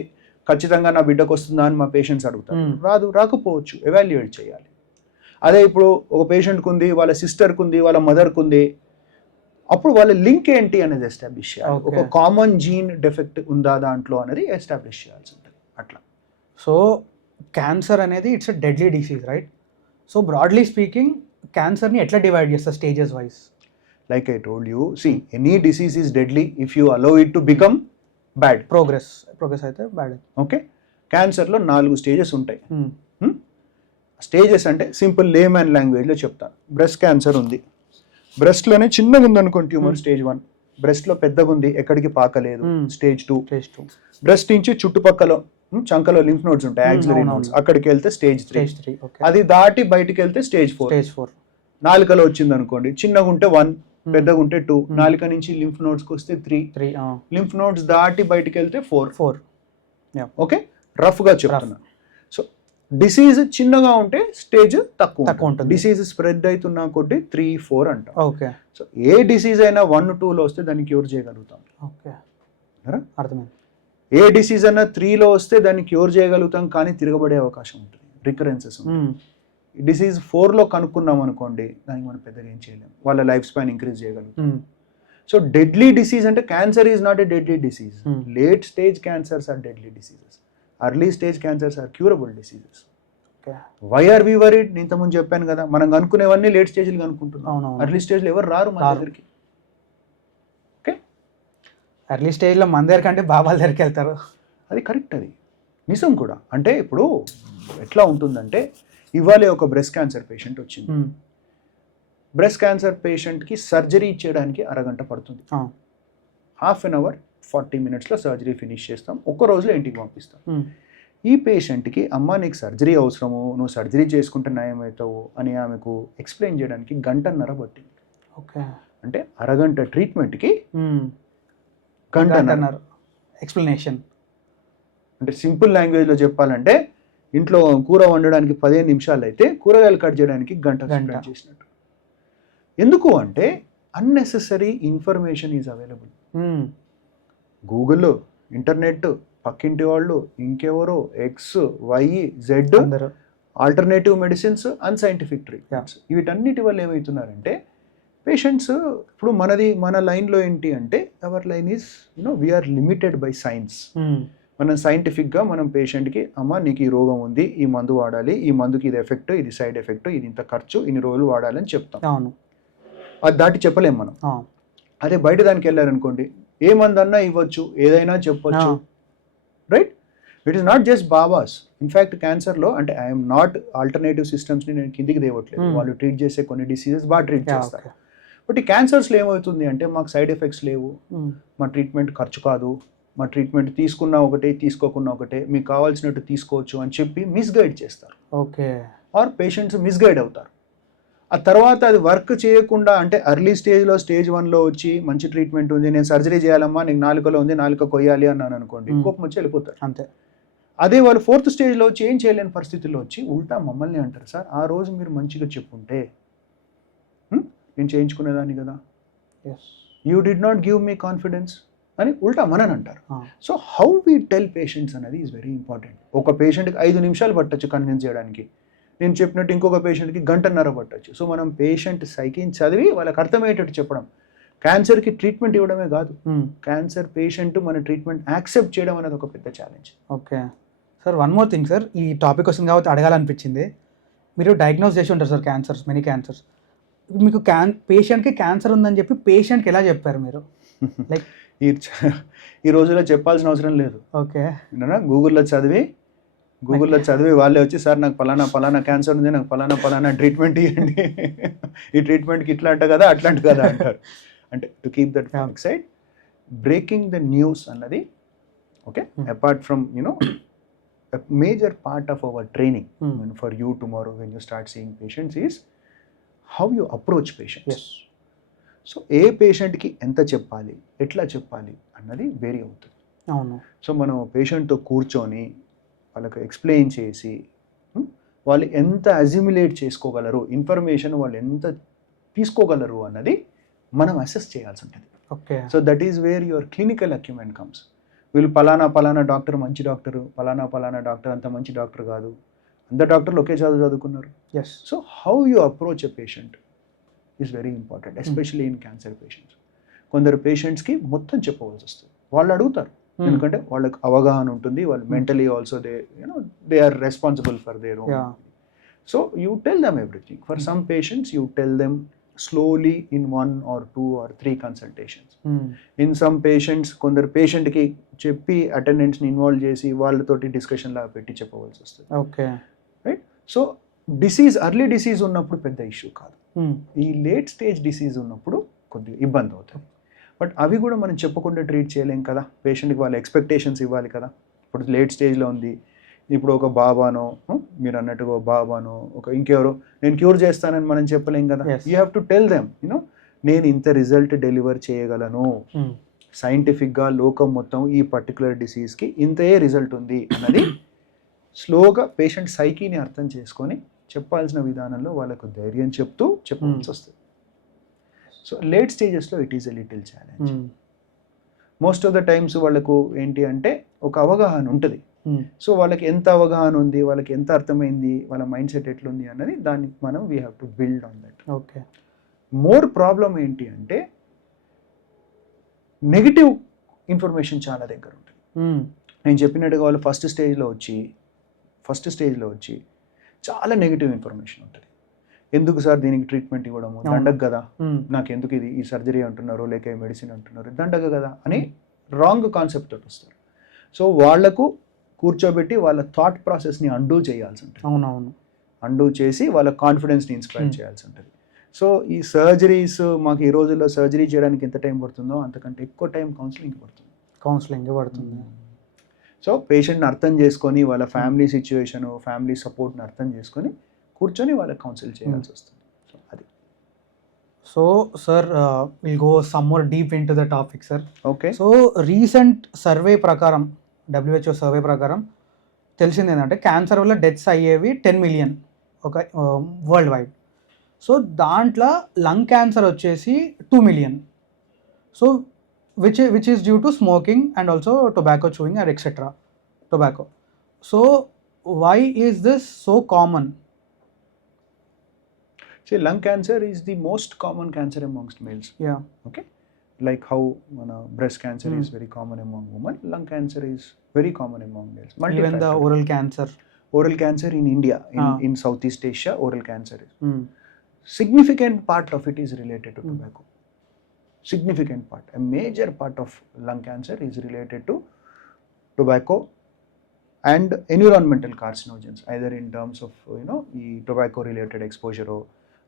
ఖచ్చితంగా నా బిడ్డకు వస్తుందా అని మా పేషెంట్స్ అడుగుతారు. రాకపోవచ్చు, ఎవాల్యుయేట్ చేయాలి. అదే ఇప్పుడు ఒక పేషెంట్కి ఉంది, వాళ్ళ సిస్టర్కి ఉంది, వాళ్ళ మదర్కి ఉంది, అప్పుడు వాళ్ళ లింక్ ఏంటి అనేది ఎస్టాబ్లిష్ చేయాలి. ఒక కామన్ జీన్ డెఫెక్ట్ ఉందా దాంట్లో అనేది ఎస్టాబ్లిష్ చేయాల్సి ఉంటుంది. అట్లా. సో క్యాన్సర్ అనేది it's a deadly disease, right? So broadly speaking క్యాన్సర్ని ఎట్లా డివైడ్ చేస్తారు stages wise? Like I told you, see, any disease is deadly if you allow it to become bad. Progress అయితే bad. ఓకే. క్యాన్సర్లో 4 స్టేజెస్ ఉంటాయి. స్టేజెస్ అంటే సింపుల్ లేమ్యాన్ లాంగ్వేజ్లో చెప్తాను. బ్రెస్ట్ క్యాన్సర్ ఉంది, బ్రెస్ట్లోనే చిన్నగా ఉందనుకోండి ట్యూమర్, స్టేజ్ 1. బ్రెస్ట్లో పెద్దగా ఉంది, ఎక్కడికి పాకలేదు, స్టేజ్ 2. బ్రెస్ట్ నుంచి చుట్టుపక్కల చంకలో లింఫ్ నోడ్స్ ఉంటాయి, యాక్సిలరీ నోడ్స్, అక్కడికి వెళ్తే స్టేజ్ 3. అది దాటి బయటికి వెళ్తే స్టేజ్ 4. నాలుకలో వచ్చింది అనుకోండి, చిన్నగా ఉంటే 1, పెద్దగా ఉంటే 2, నాలుక నుంచి లింఫ్ నోడ్స్కి వస్తే 3, లింఫ్ నోడ్స్ దాటి బయటికి వెళ్తే 4. ఓకే, రఫ్గా చెప్తున్నా. సో డిసీజ్ చిన్నగా ఉంటే స్టేజ్ తక్కువ ఉంటుంది. డిసీజ్ స్ప్రెడ్ అవుతున్నా కొద్దీ 3-4 అంటాం. ఓకే. సో ఏ డిసీజ్ అయినా 1-2లో వస్తే దాన్ని క్యూర్ చేయగలుగుతాం. ఓకే, అర్థమైంది. ఏ డిసీజ్ అయినా 3లో వస్తే దాన్ని క్యూర్ చేయగలుగుతాం, కానీ తిరగబడే అవకాశం ఉంటుంది, రికరెన్సెస్ ఉంటాయి. డిసీజ్ 4లో కనుక్కున్నాం అనుకోండి, దానికి మనం పెద్దగా ఏం చేయలేము, వాళ్ళ లైఫ్ స్పాన్ ఇంక్రీజ్ చేయగలుగుతాం. సో డెడ్లీ డిసీజ్ అంటే cancer is not a deadly disease. Late stage cancers are deadly diseases. Early stage cancers are curable diseases. Okay. Why are we worried? నేను ఇంతకుముందు చెప్పాను కదా, మనం అనుకునేవన్నీ లేట్ స్టేజ్లో అనుకుంటున్నాం. అవునవును. అర్లీ స్టేజ్లో ఎవరు రారు మన దగ్గరికి. ఓకే, ఎర్లీ స్టేజ్లో మన దగ్గర కంటే బాబాల దగ్గరికి వెళ్తారు. అది కరెక్ట్, అది నిజం కూడా. అంటే ఇప్పుడు ఎట్లా ఉంటుందంటే, ఇవాళ ఒక బ్రెస్ట్ క్యాన్సర్ పేషెంట్ వచ్చింది. బ్రెస్ట్ క్యాన్సర్ పేషెంట్కి సర్జరీ చేయడానికి అరగంట పడుతుంది. హాఫ్ అన్ అవర్ 40 minutesలో సర్జరీ ఫినిష్ చేస్తాం, ఒక్క రోజులో ఇంటికి పంపిస్తాం. ఈ పేషెంట్కి అమ్మ నీకు సర్జరీ అవసరము, నువ్వు సర్జరీ చేసుకుంటే నయం అవుతావు అని ఆమెకు ఎక్స్ప్లెయిన్ చేయడానికి 1.5 గంట పట్టింది. ఓకే, అంటే అరగంట ట్రీట్మెంట్కి 1.5 గంట ఎక్స్ప్లెనేషన్. అంటే సింపుల్ లాంగ్వేజ్లో చెప్పాలంటే, ఇంట్లో కూర వండడానికి 15 నిమిషాలు అయితే కూరగాయలు కట్ చేయడానికి గంట చేసినట్టు. ఎందుకు అంటే unnecessary information is available. Google, internet, పక్కింటి వాళ్ళు, ఇంకెవరో, X, Y, Z, alternative medicines, unscientific treatments, వీటన్నిటి వల్ల ఏమవుతున్నారంటే పేషెంట్స్, ఇప్పుడు మన లైన్లో ఏంటి అంటే, our line is we are limited by science. మనం సైంటిఫిక్గా మనం పేషెంట్కి అమ్మ నీకు ఈ రోగం ఉంది, ఈ మందు వాడాలి, ఈ మందుకి ఇది ఎఫెక్ట్, ఇది సైడ్ ఎఫెక్ట్, ఇది ఇంత ఖర్చు, ఇన్ని రోజులు వాడాలని చెప్తాం. అవును, అది దాటి చెప్పలేం మనం. అదే బయట దానికి వెళ్ళారనుకోండి, ఏ మందు అన్నా ఇవ్వచ్చు, ఏదైనా చెప్పొచ్చు, right? It is not just babas. In fact క్యాన్సర్లో అంటే ఐఎమ్ నాట్ ఆల్టర్నేటివ్ సిస్టమ్స్ని నేను కిందికి తేవట్లేదు, వాళ్ళు ట్రీట్ చేసే కొన్ని డిసీజెస్ బాగా ట్రీట్ చేస్తారు. బట్ ఈ క్యాన్సర్స్లో ఏమవుతుంది అంటే, మాకు సైడ్ ఎఫెక్ట్స్ లేవు, మా ట్రీట్మెంట్ ఖర్చు కాదు, మా ట్రీట్మెంట్ తీసుకున్నా ఒకటే, తీసుకోకున్నా ఒకటే, మీకు కావాల్సినట్టు తీసుకోవచ్చు అని చెప్పి మిస్గైడ్ చేస్తారు. ఓకే, ఆర్ పేషెంట్స్ మిస్గైడ్ అవుతారు. ఆ తర్వాత అది వర్క్ చేయకుండా, అంటే అర్లీ స్టేజ్లో స్టేజ్ 1లో వచ్చి మంచి ట్రీట్మెంట్ ఉంది, నేను సర్జరీ చేయాలమ్మా, నీకు నాలుకలో ఉంది, నాలుక కొయ్యాలి అన్నాను అనుకోండి, కోపం వచ్చి వెళ్ళిపోతారు. అంతే. అదే వాళ్ళు 4th స్టేజ్లో వచ్చి ఏం చేయలేని పరిస్థితుల్లో వచ్చి ఉల్టా మమ్మల్ని అంటారు, సార్ ఆ రోజు మీరు మంచిగా చెప్పుంటే నేను చేయించుకునేదాన్ని కదా, you did not give me confidence అని ఉల్టా మనని అంటారు. So how we tell patients అనేది ఈజ్ వెరీ ఇంపార్టెంట్. ఒక పేషెంట్కి 5 నిమిషాలు పట్టచ్చు కన్విన్స్ చేయడానికి, నేను చెప్పినట్టు ఇంకొక పేషెంట్కి 1.5 గంట పట్టచ్చు. సో మనం పేషెంట్ సైకిని చదివి వాళ్ళకి అర్థమయ్యేటట్టు చెప్పడం. క్యాన్సర్కి ట్రీట్మెంట్ ఇవ్వడమే కాదు, క్యాన్సర్ పేషెంట్ మన ట్రీట్మెంట్ యాక్సెప్ట్ చేయడం అనేది ఒక పెద్ద challenge. Okay sir, one more thing sir, ఈ టాపిక్ వస్తుంది కాబట్టి అడగాలనిపించింది. మీరు డయాగ్నోస్ చేసి ఉంటారు సార్ క్యాన్సర్స్, మెనీ క్యాన్సర్స్. మీకు పేషెంట్కి క్యాన్సర్ ఉందని చెప్పి పేషెంట్కి ఎలా చెప్పారు మీరు? లైక్ ఈ రోజుల్లో చెప్పాల్సిన అవసరం లేదు. ఓకే, గూగుల్లో చదివి వాళ్ళే వచ్చి, సార్ నాకు పలానా క్యాన్సర్ ఉంది, నాకు పలానా ట్రీట్మెంట్ ఇవ్వండి, ఈ ట్రీట్మెంట్కి ఇట్లా అంట కదా, అట్లాంటి కదా అంటారు. అంటే to keep that side, breaking the news అన్నది okay, apart from a major part of our training for you tomorrow when you start seeing patients is how you approach patients. Yes. So ఏ పేషెంట్కి ఎంత చెప్పాలి, ఎట్లా చెప్పాలి అన్నది వేరీ అవుతుంది. అవును. సో మనం పేషెంట్తో కూర్చొని వాళ్ళకి ఎక్స్ప్లెయిన్ చేసి వాళ్ళు ఎంత అజిమ్యులేట్ చేసుకోగలరు, ఇన్ఫర్మేషన్ వాళ్ళు ఎంత తీసుకోగలరు అన్నది మనం అసెస్ చేయాల్సి ఉంటుంది. Okay. So that is where your clinical అక్యుమెంట్ comes. వీళ్ళు పలానా డాక్టర్ మంచి డాక్టరు, పలానా డాక్టర్ అంత మంచి డాక్టర్ కాదు, అందరు డాక్టర్లు ఒకే చదువుకున్నారు. Yes. So how you approach a patient is very important, especially in cancer patients. కొందరు పేషెంట్స్కి మొత్తం చెప్పవలసి వస్తుంది, వాళ్ళు అడుగుతారు, ఎందుకంటే వాళ్ళకి అవగాహన ఉంటుంది, వాళ్ళు mentally also they are responsible for their own. So you tell them everything. For some patients you tell them slowly in 1 or 2 or 3 consultations. In some patients, కొందరు పేషెంట్కి చెప్పి అటెండెంట్స్ని ఇన్వాల్వ్ చేసి వాళ్ళతోటి డిస్కషన్ లాగా పెట్టి చెప్పవలసి వస్తుంది. Okay, right. So early disease ఉన్నప్పుడు పెద్ద ఇష్యూ కాదు, ఈ లేట్ స్టేజ్ డిసీజ్ ఉన్నప్పుడు కొద్దిగా ఇబ్బంది అవుతుంది. బట్ అవి కూడా మనం చెప్పకుండా ట్రీట్ చేయలేం కదా, పేషెంట్కి వాళ్ళ ఎక్స్పెక్టేషన్స్ ఇవ్వాలి కదా. ఇప్పుడు లేట్ స్టేజ్లో ఉంది, ఇప్పుడు ఒక బాబానో, మీరు అన్నట్టుగా బాబానో, ఒక ఇంకెవరో నేను క్యూర్ చేస్తానని మనం చెప్పలేం కదా. You have to tell them, నేను ఇంత రిజల్ట్ డెలివర్ చేయగలను, సైంటిఫిక్గా లోకం మొత్తం ఈ పర్టికులర్ డిసీజ్కి ఇంతే రిజల్ట్ ఉంది అన్నది స్లోగా పేషెంట్ సైకీని అర్థం చేసుకొని చెప్పాల్సిన విధానంలో వాళ్ళకు ధైర్యం చెప్తూ చెప్పాల్సి వస్తుంది. సో లేట్ స్టేజెస్లో it is a little challenge. Most of the times వాళ్ళకు ఏంటి అంటే ఒక అవగాహన ఉంటుంది. సో వాళ్ళకి ఎంత అవగాహన ఉంది, వాళ్ళకి ఎంత అర్థమైంది, వాళ్ళ మైండ్ సెట్ ఎట్లుంది అన్నది దాన్ని మనం we have to build on that. Okay. More problem ఏంటి అంటే నెగిటివ్ ఇన్ఫర్మేషన్ చాలా దగ్గర ఉంటుంది. నేను చెప్పినట్టుగా వాళ్ళు ఫస్ట్ స్టేజ్లో వచ్చి చాలా నెగిటివ్ ఇన్ఫర్మేషన్ ఉంటుంది. ఎందుకు సార్ దీనికి ట్రీట్మెంట్ ఇవ్వడము, దండగ కదా, నాకు ఎందుకు ఇది ఈ సర్జరీ అంటున్నారు లేక మెడిసిన్ అంటున్నారు, దండగ కదా అని రాంగ్ కాన్సెప్ట్ తోటి వస్తారు. సో వాళ్లకు కూర్చోబెట్టి వాళ్ళ థాట్ ప్రాసెస్ని అండూ చేయాల్సి ఉంటుంది. అవునవును, అండూ చేసి వాళ్ళ కాన్ఫిడెన్స్ని ఇన్స్పైర్ చేయాల్సి ఉంటుంది. సో ఈ సర్జరీస్, మాకు ఈ రోజుల్లో సర్జరీ చేయడానికి ఎంత టైం పడుతుందో అంతకంటే ఎక్కువ టైం కౌన్సిలింగ్ పడుతుంది. సో పేషెంట్ని అర్థం చేసుకొని వాళ్ళ ఫ్యామిలీ సిచ్యువేషన్, ఫ్యామిలీ సపోర్ట్ని అర్థం చేసుకొని కూర్చొని వాళ్ళకి కౌన్సిల్ చేయాల్సి వస్తుంది. సో అది. So sir will go some more deep in to the topic sir. Okay. So recent survey ప్రకారం, WHO సర్వే ప్రకారం తెలిసింది ఏంటంటే క్యాన్సర్ వల్ల డెత్స్ అయ్యేవి 10 మిలియన్ ఒక వరల్డ్ వైడ్. సో దాంట్లో లంగ్ క్యాన్సర్ వచ్చేసి 2 million. So which is due to smoking and also tobacco chewing and etc. Tobacco. So why is this so common? See, lung cancer is the most common cancer amongst males. Yeah. Okay. Like how breast cancer is very common among women, lung cancer is very common among males. Even the oral cancer. Oral cancer in India, in Southeast Asia, oral cancer is significant part of it is related to tobacco. Significant part, a major part of lung cancer is related to tobacco and environmental carcinogens, either in terms of the tobacco related exposure or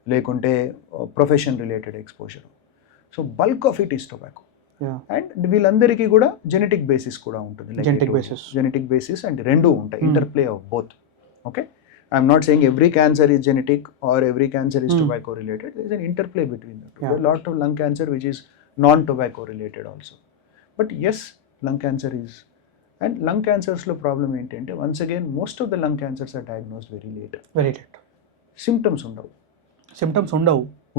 lekunte profession related exposure. So bulk of it is tobacco. Yeah. And వీళ్ళందరికీ కూడా genetic basis కూడా ఉంటుంది. Genetic basis and రెండు ఉంటాయి, interplay of both. Okay. I'm not saying every cancer is genetic or every cancer is tobacco related. There is an interplay between them. There are a lot of lung cancer which is non-tobacco related also. But yes, lung cancer is. And lung cancers lo problem ఏంటంటే once again most of the lung cancers are diagnosed very late. Symptoms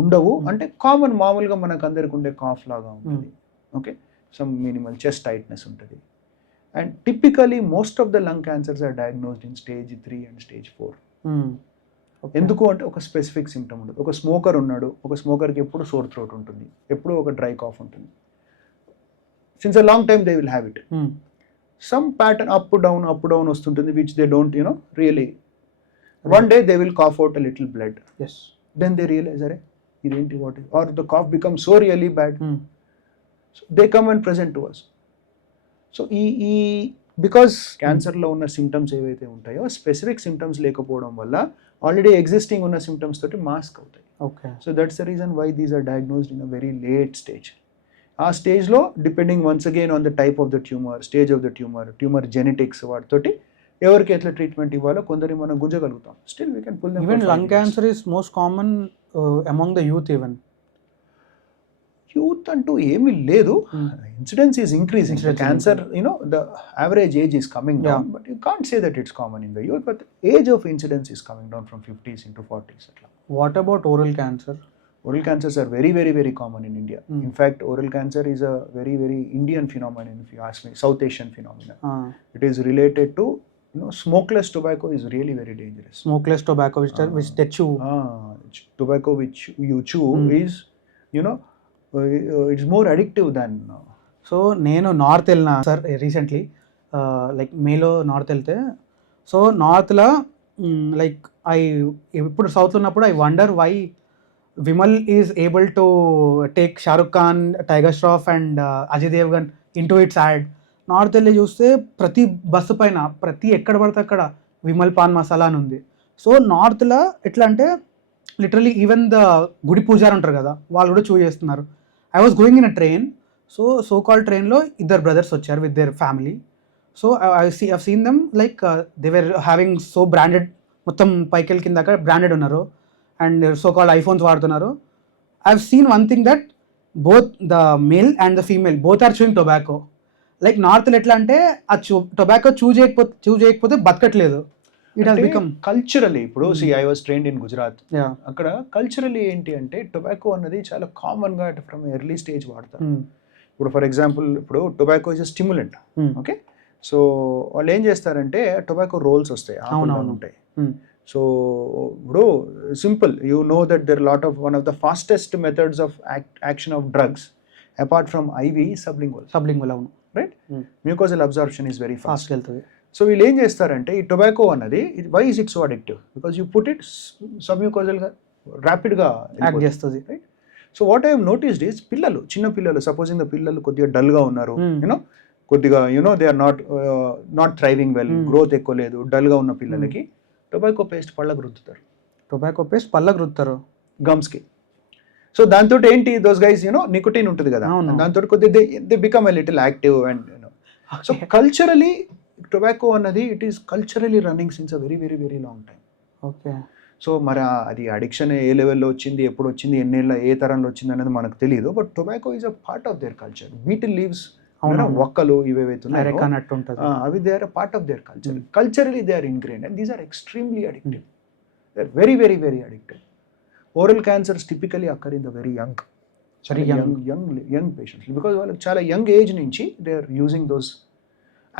ఉండవు అంటే కామన్ మామూలుగా మనకు అందరికి ఉండే కాఫ్ లాగా ఉంటుంది. Okay. Some minimal chest tightness ఉంటుంది. And typically most of the lung cancers are diagnosed in stage 3 and stage 4. ఎందుకు అంటే ఒక స్పెసిఫిక్ సిమ్టమ్ ఉండదు. ఒక స్మోకర్ ఉన్నాడు, ఒక స్మోకర్కి ఎప్పుడు సోర్ థ్రోట్ ఉంటుంది, ఎప్పుడు ఒక డ్రై కాఫ్ ఉంటుంది. Since a long time they will have it. Some pattern up down వస్తుంటుంది which they don't really. One day they will cough out a little blood. Then they realise అరే ఇదేంటి what is, or the cough become so really bad. So they come and present to us. So ఈ బికాస్ క్యాన్సర్లో ఉన్న సిమ్టమ్స్ ఏవైతే ఉంటాయో స్పెసిఫిక్ సిమ్టమ్స్ లేకపోవడం వల్ల ఆల్రెడీ ఎగ్జిస్టింగ్ ఉన్న సిమ్టమ్స్ తోటి మాస్క్ అవుతాయి. So that's the reason why these are diagnosed in a very late stage. ఆ స్టేజ్లో depending once again on the type of the tumour, stage of the tumour genetics, వాటితోటి ఎవరికి ఎట్లా ట్రీట్మెంట్ ఇవ్వాలో కొందరిని మనం గుంజగలుగుతాం. Still we can pull them. Even lung cancer is most common among the youth. Even youth అంటూ ఏమీ లేదు. Incidence is increasing. Cancer the average age is coming down, but you can't say that it's common in the youth, but age of incidence is coming down from 50s into 40s అట్లా. What about oral cancer? Oral cancers are very, very, very common in India. In fact, oral cancer is a very, very Indian phenomenon, if you ask me, South Asian phenomenon. It is related to, smokeless tobacco is really very dangerous. Smokeless tobacco which they chew. Tobacco which you chew is, it's more addictive than. సో నేను నార్త్ వెళ్ళిన సార్ రీసెంట్లీ, లైక్ మేలో నార్త్ వెళ్తే, సో నార్త్లో లైక్ ఇప్పుడు సౌత్లో ఉన్నప్పుడు I wonder why Vimal is able to take Shahrukh Khan, Tiger Shroff and Ajay Devgan into its ad. North వెళ్ళి చూస్తే ప్రతి బస్సు పైన ఎక్కడ పడితే అక్కడ విమల్ పాన్ మసాలా అని ఉంది. సో నార్త్లో ఎట్లా అంటే లిటరలీ ఈవెన్ ద గుడి పూజారు ఉంటారు కదా, వాళ్ళు కూడా చూస్ చేస్తున్నారు. I was going in a train, so called ట్రైన్లో ఇద్దరు బ్రదర్స్ వచ్చారు with their family. So I seen them like they were having so branded, మొత్తం పైకెళ్ళి కింద బ్రాండెడ్ ఉన్నారు అండ్ సో కాల్డ్ ఐఫోన్స్ వాడుతున్నారు. I have seen one thing that both the male and the female both are chewing tobacco. Like నార్త్లో ఎట్లా అంటే ఆ టొబాకో చూ చేయకపోతే బతకట్లేదు. It has become culturally. ఇప్పుడు I was trained in Gujarat. అక్కడ కల్చరలీ ఏంటి అంటే టొబాకో అన్నది చాలా కామన్గా ఫ్రమ్ ఎర్లీ స్టేజ్ వాడతారు. ఇప్పుడు ఫర్ ఎగ్జాంపుల్ ఇప్పుడు tobacco is a stimulant. Okay. So వాళ్ళు ఏం చేస్తారంటే టొబాకో రోల్స్ వస్తాయి, ఉంటాయి. సో ఇప్పుడు simple, you know that there lot of one of the fastest methods of action of drugs apart from IV sublingual. అవును, right. Mucosal absorption is very fast. So వీళ్ళు ఏం చేస్తారంటే ఈ టొబాకో అన్నది why is it so addictive because you put it సబ్మ్యూకోజల్గా ర్యాపిడ్గా యాక్ట్ చేస్తుంది. Right. So what I have noticed is పిల్లలు, చిన్న పిల్లలు, సపోజింగ్ ద పిల్లలు కొద్దిగా డల్గా ఉన్నారు, యూనో కొద్దిగా they are not thriving well, growth ఎక్కువ లేదు, డల్గా ఉన్న పిల్లలకి టొబాకో పేస్ట్ పళ్ళకు రుద్దుతారు. టొబాకో పేస్ట్ పళ్ళకు రుద్దుతారు, గమ్స్కి. సో దాంతో ఏంటి, దోస్ గైస్ నికోటిన్ ఉంటుంది కదా, దాంతో కొద్దిగా they become a little active and so culturally tobacco అన్నది it is culturally running since a very very very long time. Okay. So మరి అది అడిక్షన్ ఏ లెవెల్లో వచ్చింది, ఎప్పుడు వచ్చింది, ఎన్నేళ్ళ ఏ తరంలో వచ్చింది అనేది మనకు తెలియదు. But tobacco is a part of their culture. Betel leaves, ఒక్కలు ఇవేవైతున్నాయి అవి they are a part of their culture. Culturally they are ingrained and these are extremely addictive. They are very very very addictive. Oral cancers typically occur in the very young patients because వాళ్ళకి చాలా యంగ్ ఏజ్ నుంచి they are using those.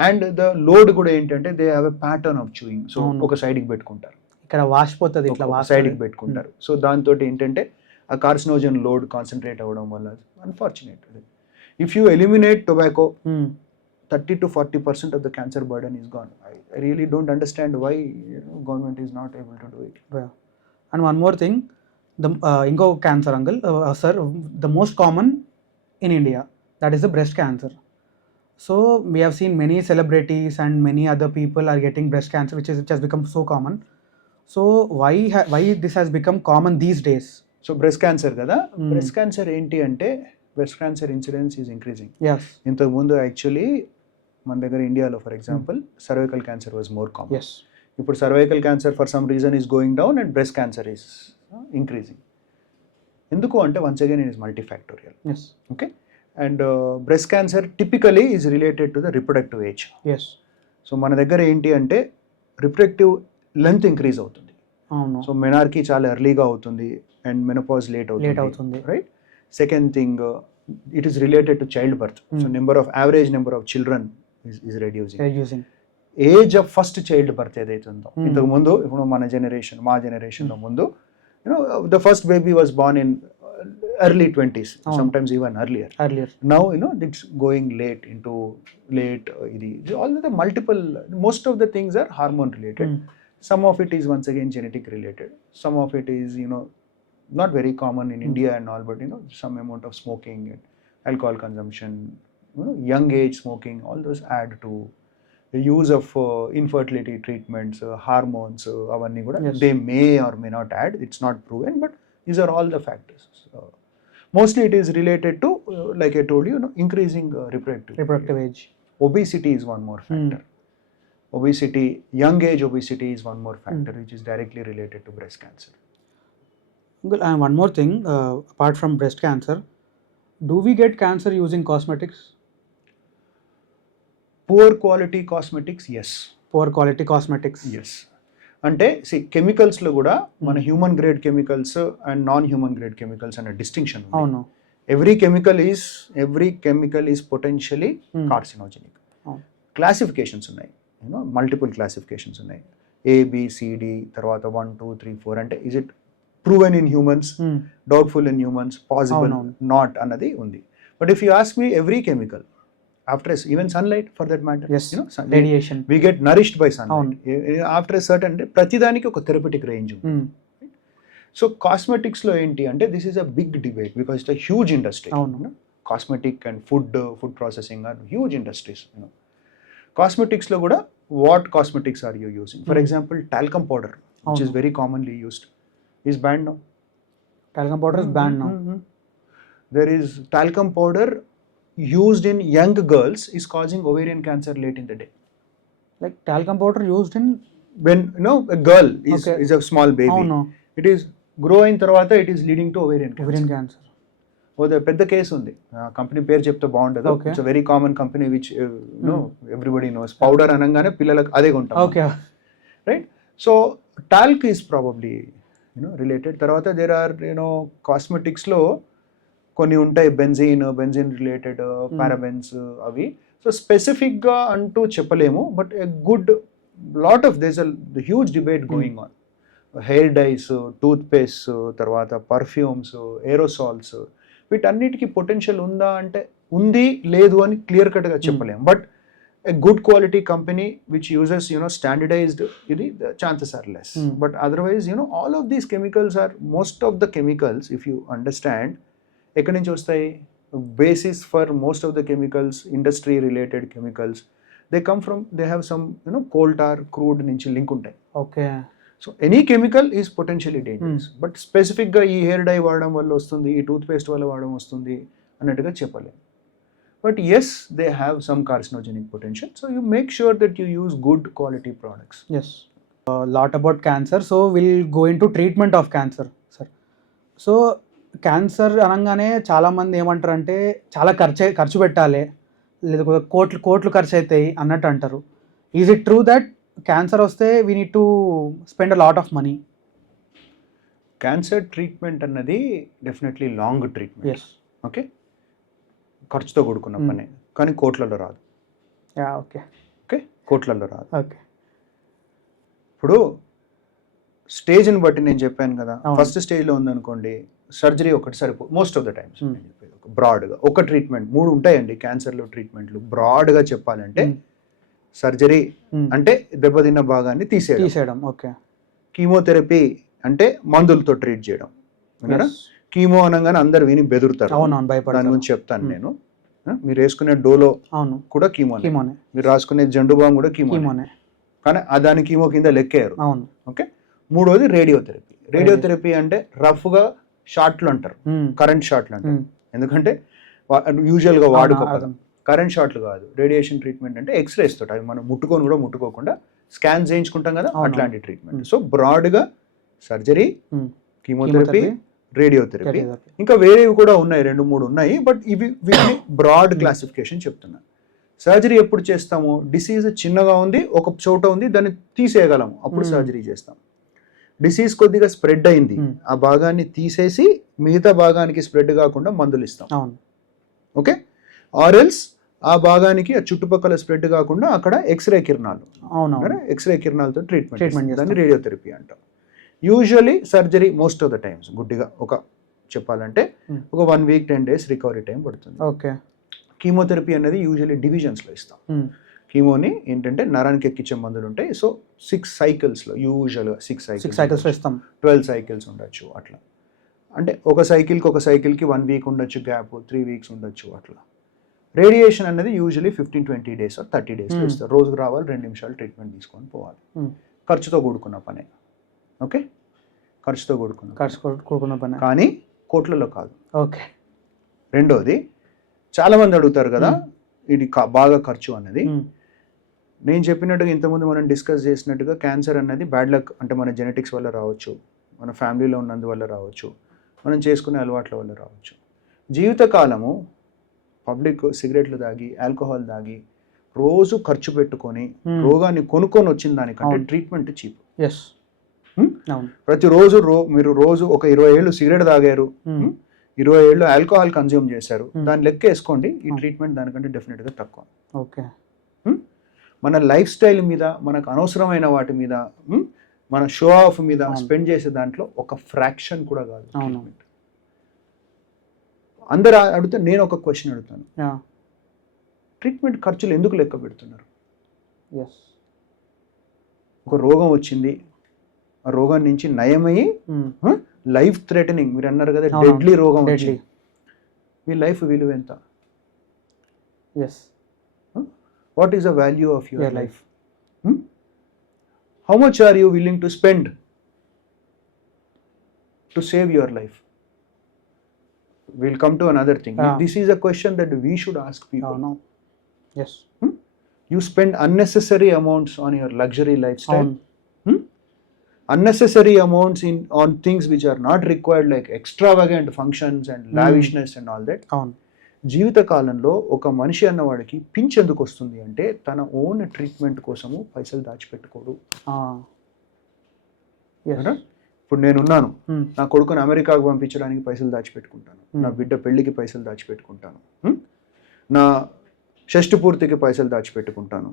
And the load కూడా ఏంటంటే they have a pattern of chewing. So ఒక సైడ్కి పెట్టుకుంటారు, ఇక్కడ వాసిపోతుంది, ఇట్లా సైడ్కి పెట్టుకుంటారు. సో దాంతో ఏంటంటే ఆ కార్సినోజన్ లోడ్ కాన్సన్ట్రేట్ అవ్వడం వల్ల unfortunate. If you eliminate tobacco 30 to 40% of the cancer burden is gone. I really don't understand why government is not able to do it. Yeah. And one more thing, the inko cancer uncle, sir, the most common in India, that is the breast cancer. So we have seen many celebrities and many other people are getting breast cancer, which has become so common. So why this has become common these days? So breast cancer kada, breast cancer enti ante breast cancer incidence is increasing. Yes. ఇంతకు ముందు యాక్చువల్లీ మన దగ్గర ఇండియాలో for example cervical cancer was more common. Yes. ఇప్పుడు cervical cancer for some reason is going down and breast cancer is increasing. ఎందుకు అంటే once again it is multifactorial. Yes. Okay. And breast cancer typically is related to the reproductive age. Yes. So మన దగ్గర ఏంటి అంటే రిప్రొడక్టివ్ లెంత్ ఇంక్రీజ్ అవుతుంది. అవును. సో మెనార్కీ చాలా ఎర్లీగా అవుతుంది అండ్ మెనోపాజ్ లేట్ అవుతుంది. Right. Second thing, it is related to childbirth. So average number of children is reducing. Age of first childbirth ఏదైతే ఉందో, ఇంతకు ముందు ఇప్పుడు మా జనరేషన్లో ముందు the first baby was born in early 20s, sometimes even earlier. Now it's going late all the multiple, most of the things are hormone related. Some of it is once again genetic related, some of it is not very common in India and all, but some amount of smoking and alcohol consumption, young age smoking, all those add to the use of infertility treatments, hormones, avanni kuda they may or may not add, it's not proven, but these are all the factors. Mostly it is related to like I told you, increasing reproductive age. Obesity is one more factor. Obesity, young age obesity is one more factor which is directly related to breast cancer. Well, and one more thing, apart from breast cancer, do we get cancer using cosmetics? Poor quality cosmetics, yes. Poor quality cosmetics. Yes. అంటే కెమికల్స్లో కూడా మన human grade chemicals and non human grade chemicals అనే డిస్టింక్షన్ ఉంది. అవును. Every chemical is potentially carcinogenic. Classifications ఉన్నాయి, మల్టిపుల్ క్లాసిఫికేషన్స్ ఉన్నాయి, ABCD, తర్వాత 1 2 3 4 అంటే is it proven in humans, doubtful in humans, possible, not another undi. But if you ask me, every chemical, after even sunlight for that matter, yes, radiation, we get nourished by sunlight. After a certain pratidaniki oka therapeutic range undi. So cosmetics lo enti ante this is a big debate because it's a huge industry. Cosmetic and food processing are huge industries. Cosmetics lo kuda what cosmetics are you using? For example, talcum powder, which is very commonly used, is banned now. Talcum powder is banned now. There is talcum powder used in young girls is causing ovarian cancer late in the day. Like talcum powder used in when a girl is a small baby. It is growing tarvata it is leading to ovarian cancer. The పెద్ద కేసు ఉంది, కంపెనీ పేరు చెప్తే బాగుండదు. It's a very common company which everybody knows. Powder అనగానే పిల్లలకు అదే కొంటాం. Okay. Right? So talc is probably related. తర్వాత there are cosmetics లో కొన్ని ఉంటాయి, బెంజీన్ రిలేటెడ్, పారాబెన్స్ అవి. సో స్పెసిఫిక్గా అంటూ చెప్పలేము, but a good lot of these the huge debate going on. Hair dyes, toothpaste, తర్వాత పర్ఫ్యూమ్స్, ఏరోసాల్స్, వీటన్నిటికీ పొటెన్షియల్ ఉందా అంటే ఉంది, లేదు అని క్లియర్ కట్గా చెప్పలేము. But a good quality company which uses standardized, the chances are less. But otherwise all of these chemicals are, most of the chemicals, if you understand, ekkadi nunchi vastayi, basis for most of the chemicals, industry related chemicals, they have some coal tar, crude nunchi link untayi. Okay. So any chemical is potentially dangerous. But specific ga ee hair dye vaadam valla vastundi, ee toothpaste valla vaadam vastundi annatuga cheppalem. But yes, they have some carcinogenic potential. So you make sure that you use good quality products. Yes. A lot about cancer. So we'll go into treatment of cancer, sir. So cancer అనగానే చాలామంది ఏమంటారంటే చాలా ఖర్చు పెట్టాలి, లేదా కోట్లు ఖర్చు అవుతాయి అన్నట్టు అంటారు. Is it true that cancer వస్తే we need to spend a lot of money? Cancer treatment అన్నది definitely long treatment. Yes. Okay, ఖర్చుతో కూడుకున్న పని, కానీ కోట్లలో రాదు. ఓకే. ఓకే, కోట్లలో రాదు. ఓకే. ఇప్పుడు స్టేజ్ని బట్టి నేను చెప్పాను కదా, ఫస్ట్ స్టేజ్లో ఉందనుకోండి, సర్జరీ ఒకటి సరిపో మోస్ట్ ఆఫ్ ద టైమ్స్. బ్రాడ్గా ఒక ట్రీట్మెంట్, 3 ఉంటాయండి క్యాన్సర్లో ట్రీట్మెంట్లు. బ్రాడ్గా చెప్పాలంటే సర్జరీ అంటే దెబ్బతిన్న భాగాన్ని తీసేయడం. ఓకే. కీమోథెరపీ అంటే మందులతో ట్రీట్ చేయడం. కీమో అనగానే అందరు విని బెదురుతారు, దాని గురించి చెప్తాను నేను. మీరు వేసుకునే డోలో కూడా కీమోనే, మీరు రాసుకునే జండు బామ్ కూడా కీమోనే, కానీ దాని కీమో కింద లెక్కారు. ఓకే. 3వది రేడియోథెరపీ. రేడియోథెరపీ అంటే రఫ్గా షాట్లు అంటారు, కరెంట్ షాట్లు అంటారు, ఎందుకంటే యూజువల్గా వాడుకోవాలి. కరెంట్ షాట్లు కాదు, రేడియేషన్ ట్రీట్మెంట్ అంటే ఎక్స్రేస్ తోటి, అవి మనం ముట్టుకోకుండా స్కాన్ చేయించుకుంటాం కదా, అట్లాంటి ట్రీట్మెంట్. సో బ్రాడ్గా సర్జరీ, కీమోథెరపీ, రేడియోథెరపీ, ఇంకా వేరేవి కూడా ఉన్నాయి, 2-3 ఉన్నాయి. బట్ వీటిని బ్రాడ్ క్లాసిఫికేషన్ చెప్తున్నా. సర్జరీ ఎప్పుడు చేస్తాము? డిసీజ్ చిన్నగా ఉంది, ఒక చోట ఉంది, దాన్ని తీసేయగలము, అప్పుడు సర్జరీ చేస్తాం. డిసీజ్ కొద్దిగా స్ప్రెడ్ అయింది, ఆ భాగాన్ని తీసేసి మిగతా భాగానికి స్ప్రెడ్ కాకుండా మందులు ఇస్తాం. ఓకే. ఆర్ఎల్స్ ఆ భాగానికి ఆ చుట్టుపక్కల స్ప్రెడ్ కాకుండా అక్కడ ఎక్స్రే కిరణాలు, ఎక్స్రే కిరణాలతో ట్రీట్మెంట్, దాన్ని రేడియోథెరపీ అంటాం. Usually surgery most of the times గుడ్డిగా ఒక చెప్పాలంటే ఒక 1 week 10 days రికవరీ టైం పడుతుంది. ఓకే. కీమోథెరపీ అనేది యూజువల్లీ డివిజన్స్లో ఇస్తాం. కీమోని ఏంటంటే నరానికి ఎక్కించే మందులు ఉంటాయి. సో 6 cyclesలో, యూజువల్గా 6 cycles ఇస్తాం, 12 cycles ఉండొచ్చు. అట్లా అంటే ఒక సైకిల్కి 1 week ఉండొచ్చు గ్యాప్, 3 weeks ఉండొచ్చు అట్లా. రేడియేషన్ అనేది యూజువల్లీ 15-20 days or 30 days ఇస్తారు. రోజుకు రావాలి, 2 నిమిషాలు ట్రీట్మెంట్ తీసుకొని పోవాలి. ఖర్చుతో కూడుకున్న పనే. ఓకే, ఖర్చుతో కూడుకున్న పని, కానీ కోట్లలో కాదు. ఓకే. రెండోది, చాలామంది అడుగుతారు కదా ఇది బాగా ఖర్చు అన్నది. నేను చెప్పినట్టుగా ఇంతకుముందు మనం డిస్కస్ చేసినట్టుగా క్యాన్సర్ అన్నది బ్యాడ్ లక్, అంటే మన జెనెటిక్స్ వల్ల రావచ్చు, మన ఫ్యామిలీలో ఉన్నందువల్ల రావచ్చు, మనం చేసుకునే అలవాట్ల వల్ల రావచ్చు. జీవితకాలము పబ్లిక్ సిగరెట్లు తాగి, ఆల్కహాల్ తాగి, రోజు ఖర్చు పెట్టుకొని రోగాన్ని కొనుక్కొని వచ్చిన దానికంటే ట్రీట్మెంట్ చీప్. ప్రతిరోజు మీరు రోజు ఒక 20 ఏళ్ళు సిగరెట్ తాగారు, 20 ఏళ్ళు ఆల్కహాల్ కన్జ్యూమ్ చేశారు, దాని లెక్క వేసుకోండి, ఈ ట్రీట్మెంట్ దానికంటే డెఫినెట్గా తక్కువ. ఓకే. మన లైఫ్ స్టైల్ మీద, మనకు అనవసరమైన వాటి మీద, మన షో ఆఫ్ మీద స్పెండ్ చేసే దాంట్లో ఒక ఫ్రాక్షన్ కూడా కాదు ట్రీట్మెంట్. అందరు అడిగితే నేను ఒక క్వశ్చన్ అడుగుతాను, ట్రీట్మెంట్ ఖర్చులు ఎందుకు లెక్క పెడుతున్నారు? ఒక రోగం వచ్చింది, ఆ రోగం నుంచి నయమయ్యి లైఫ్ థ్రెటనింగ్, మీరు అన్నారు కదా డెడ్లీ రోగం వచ్చి, మీ లైఫ్ విలువ ఎంత? What is the value of your life? How much are you willing to spend to save your life? We'll come to another thing. This is a question that we should ask people. Yes. You spend unnecessary amounts on your luxury lifestyle. Unnecessary amounts on things which are not required, like extravagant functions and lavishness and all that. జీవిత కాలంలో ఒక మనిషి అన్నవాడికి పింఛ్ ఎందుకు వస్తుంది అంటే తన ఓన్ ట్రీట్మెంట్ కోసము పైసలు దాచిపెట్టుకోడు. ఇప్పుడు నేనున్నాను, నా కొడుకుని అమెరికాకు పంపించడానికి పైసలు దాచిపెట్టుకుంటాను, నా బిడ్డ పెళ్లికి పైసలు దాచిపెట్టుకుంటాను, నా షష్టి పూర్తికి పైసలు దాచిపెట్టుకుంటాను,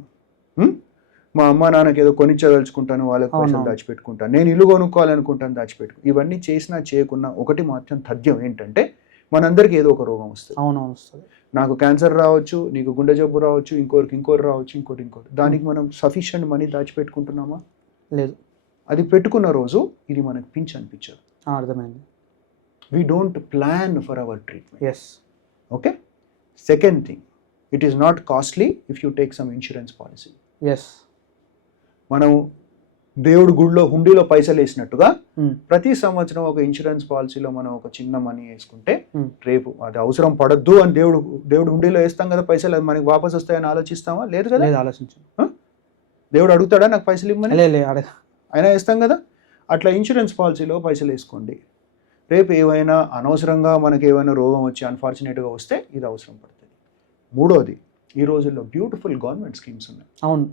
మా అమ్మ నాన్నకి ఏదో కొనిచ్చదలుచుకుంటాను, వాళ్ళకి పైసలు దాచిపెట్టుకుంటాను, నేను ఇల్లు కొనుక్కోవాలనుకుంటాను, ఇవన్నీ చేసినా చేయకున్నా ఒకటి మాత్రం తథ్యం ఏంటంటే మనందరికీ ఏదో ఒక రోగం వస్తుంది. అవునవును వస్తుంది. నాకు క్యాన్సర్ రావచ్చు, నీకు గుండె జబ్బు రావచ్చు, ఇంకోటి రావచ్చు, ఇంకోటి. దానికి మనం సఫిషియంట్ మనీ దాచిపెట్టుకుంటున్నామా? లేదు. అది పెట్టుకున్న రోజు ఇది మనకు పించ్ అనిపించదు. అర్థమైంది. We don't plan for our treatment. Yes. Okay. Second thing, it is not costly if you take some insurance policy. Yes. మనం దేవుడు గుడిలో హుండీలో పైసలు వేసినట్టుగా ప్రతి సంవత్సరం ఒక ఇన్సూరెన్స్ పాలసీలో మనం ఒక చిన్న మనీ వేసుకుంటే రేపు అది అవసరం పడద్దు అని దేవుడు హుండీలో వేస్తాం కదా పైసలు, అది మనకి వాపస్ వస్తాయని ఆలోచిస్తామా? లేదు కదా. ఆలోచించు. దేవుడు అడుగుతాడా నాకు పైసలు ఇవ్వమని? అయినా వేస్తాం కదా. అట్లా ఇన్సూరెన్స్ పాలసీలో పైసలు వేసుకోండి. రేపు ఏవైనా అనవసరంగా మనకి ఏమైనా రోగం వచ్చి అన్ఫార్చునేట్గా వస్తే ఇది అవసరం పడుతుంది. మూడోది, ఈ రోజుల్లో బ్యూటిఫుల్ గవర్నమెంట్ స్కీమ్స్ ఉన్నాయి. అవును,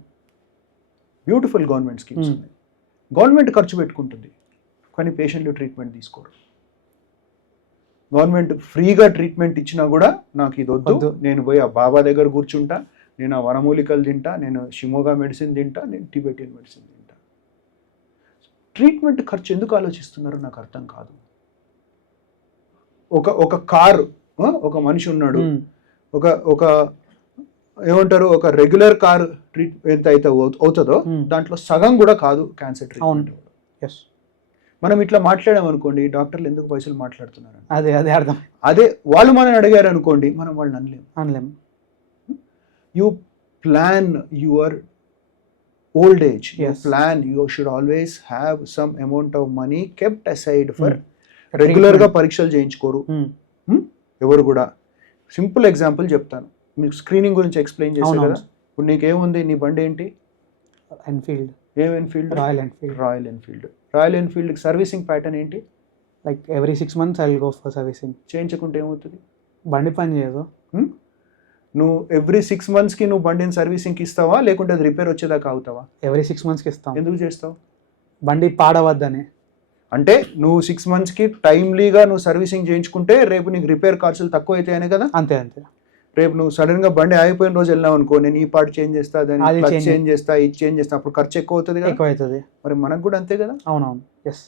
బ్యూటిఫుల్ గవర్నమెంట్ స్కీమ్స్ ఉన్నాయి. గవర్నమెంట్ ఖర్చు పెట్టుకుంటుంది కానీ పేషెంట్లు ట్రీట్మెంట్ తీసుకోరు. గవర్నమెంట్ ఫ్రీగా ట్రీట్మెంట్ ఇచ్చినా కూడా నాకు ఇది వద్దు, నేను పోయి ఆ బాబా దగ్గర కూర్చుంటా, నేను ఆ వనమూలికలు తింటా, నేను షిమోగా మెడిసిన్ తింటా, నేను టిబెటియన్ మెడిసిన్ తింటా. ట్రీట్మెంట్ ఖర్చు ఎందుకు ఆలోచిస్తున్నారో నాకు అర్థం కాదు. ఒక కారు, ఒక మనిషి ఉన్నాడు, ఒక ఏమంటారు, ఒక రెగ్యులర్ కార్ ఎంత అయితే అవుతుందో దాంట్లో సగం కూడా కాదు క్యాన్సర్ ట్రీట్మెంట్. మనం ఇట్లా మాట్లాడామనుకోండి, డాక్టర్లు ఎందుకు పైసలు మాట్లాడుతున్నారు అదే అర్థం. అదే వాళ్ళు మనం అడిగారు అనుకోండి, మనం వాళ్ళని అనలేము. You plan your old age, you should always have some amount of money kept aside for. రెగ్యులర్గా పరీక్షలు చేయించుకోరు ఎవరు కూడా. సింపుల్ ఎగ్జాంపుల్ చెప్తాను మీకు, స్క్రీనింగ్ గురించి ఎక్స్ప్లెయిన్ చేశాను కదా. ఇప్పుడు నీకేముంది, నీ బండి ఏంటి? ఎన్ఫీల్డ్. ఏం Enfield? Royal Enfield. Servicing pattern ఏంటి? Like every 6 months I will go for servicing. చేయించుకుంటే ఏమవుతుంది? బండి పని చేయదు. నువ్వు ఎవ్రీ 6 monthsకి నువ్వు బండిని సర్వీసింగ్కి ఇస్తావా, లేకుంటే అది రిపేర్ వచ్చేదాకా అవుతావా? ఎవ్రీ 6 monthsకి ఇస్తాం. ఎందుకు చేస్తావు? బండి పాడవద్దని. అంటే నువ్వు 6 monthsకి టైమ్లీగా నువ్వు సర్వీసింగ్ చేయించుకుంటే రేపు నీకు రిపేర్ ఖర్చులు తక్కువ అవుతాయనే కదా. అంతే. రేపు నువ్వు సడన్ గా బండి ఆగిపోయిన రోజు వెళ్ళావు అనుకో, నేను ఈ పార్ట్ చేంజ్ చేస్తా, దాన్ని చేంజ్ చేస్తా, ఇది చేంజ్ చేస్తా, అప్పుడు ఖర్చు ఎక్కువ అవుతుంది కదా. మరి మనకు కూడా అంతే కదా. అవునవును. Yes,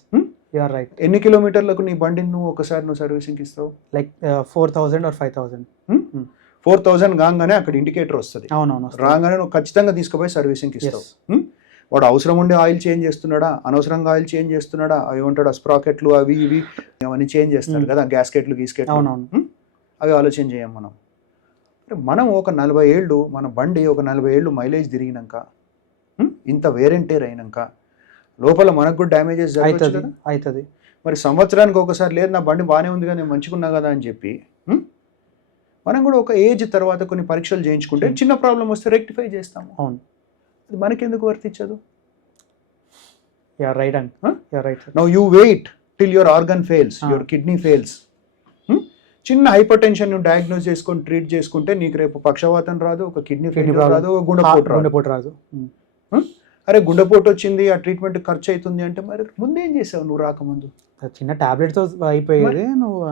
you are right. ఎన్ని కిలోమీటర్లకు నీ బండిని నువ్వు ఒకసారి నువ్వు సర్వీసింగ్ ఇస్తావు? Like 4,000 or 5,000. 4,000 కాగానే అక్కడ ఇండికేటర్ వస్తుంది. అవునవును. రాగానే నువ్వు ఖచ్చితంగా తీసుకుపోయి సర్వీసింగ్ ఇస్తావు. వాడు అవసరం ఉండే ఆయిల్ చేంజ్ చేస్తున్నాడా, అనవసరంగా ఆయిల్ చేంజ్ చేస్తున్నాడా, అవి ఉంటాడు స్ప్రాకెట్లు అవి ఇవి అవన్నీ చేంజ్ చేస్తారు కదా, గ్యాస్కెట్లు గీస్కెట్లు. అవి ఆలోచన చేయం మనం. మనం ఒక 40 ఏళ్ళు మన బండి ఒక 40 ఏళ్ళు మైలేజ్ తిరిగినాక, ఇంత వేర్ అండ్ టేర్ అయినాక లోపల మనకు కూడా డ్యామేజెస్ అవుతుంది. మరి సంవత్సరానికి ఒకసారి లేదు నా బండి బాగానే ఉంది కానీ నేను మంచిగున్నా కదా అని చెప్పి మనం కూడా ఒక ఏజ్ తర్వాత కొన్ని పరీక్షలు చేయించుకుంటే చిన్న ప్రాబ్లం వస్తే రెక్టిఫై చేస్తాము. అవును, అది మనకెందుకు వర్తించదు? Now you wait till your organ fails, your kidney fails. చిన్న హైపర్ టెన్షన్ ను డయాగ్నోస్ చేసుకొని ట్రీట్ చేసుకుంటే నీకు రేపు పక్షవాతం రాదు, ఒక కిడ్నీ ఫెయిల్యూర్ రాదు, గుండెపోటు రాదు. అరే గుండెపోటు వచ్చింది, ఆ ట్రీట్మెంట్ ఖర్చు అవుతుంది అంటే మరి ముందేం చేసావు నువ్వు రాకముందు? చిన్న టాబ్లెట్తో అయిపోయేది నువ్వు.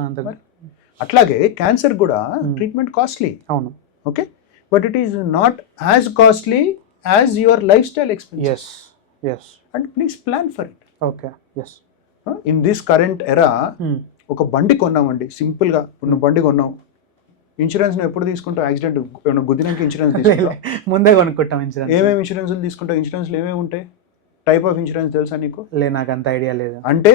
అట్లాగే క్యాన్సర్ కూడా ట్రీట్మెంట్ కాస్ట్లీ. అవును. Okay, but it is not as costly as your lifestyle expenses. And please plan for it. Okay, yes. In this current era ఒక బండి కొన్నామండి, సింపుల్గా. ఇప్పుడు నువ్వు బండి కొన్నావు, ఇన్సూరెన్స్ నువ్వు ఎప్పుడు తీసుకుంటావు? యాక్సిడెంట్ గుద్దినాక ఇన్సూరెన్స్ తీసుకుంటావు, ముందే కొనుక్కుంటాం ఇన్సూరెన్స్. ఏమేమి ఇన్సూరెన్స్లు తీసుకుంటావు? ఇన్సూరెన్స్లు ఏమేమి ఉంటాయి? టైప్ ఆఫ్ ఇన్సూరెన్స్ తెలుసా నీకు? నాకు అంత ఐడియా లేదు. అంటే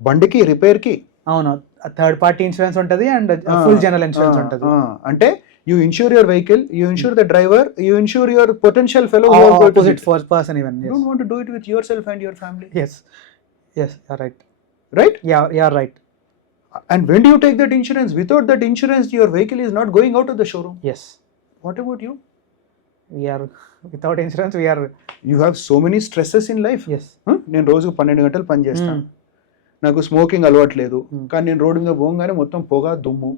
బండికి రిపేర్కి అవును, థర్డ్ పార్టీ ఇన్సూరెన్స్ ఉంటుంది అండ్ ఫుల్ జనరల్ ఇన్సూరెన్స్ ఉంటుంది. అంటే you insure your vehicle, you insure the driver, you insure your potential fellow opposite first person even. You don't want to do it with yourself and your family. Yes, you're right. Yeah, right. And when do you take that insurance? Without that insurance your vehicle is not going out of the showroom. Yes. What about you? We are without insurance, you have so many stresses in life. Yes. నేను రోజుకు 12 గంటలు పని చేస్తాను, నాకు స్మోకింగ్ అలవాటు లేదు, కానీ నేను రోడ్డు మీద పోగానే మొత్తం పొగ దుమ్ము,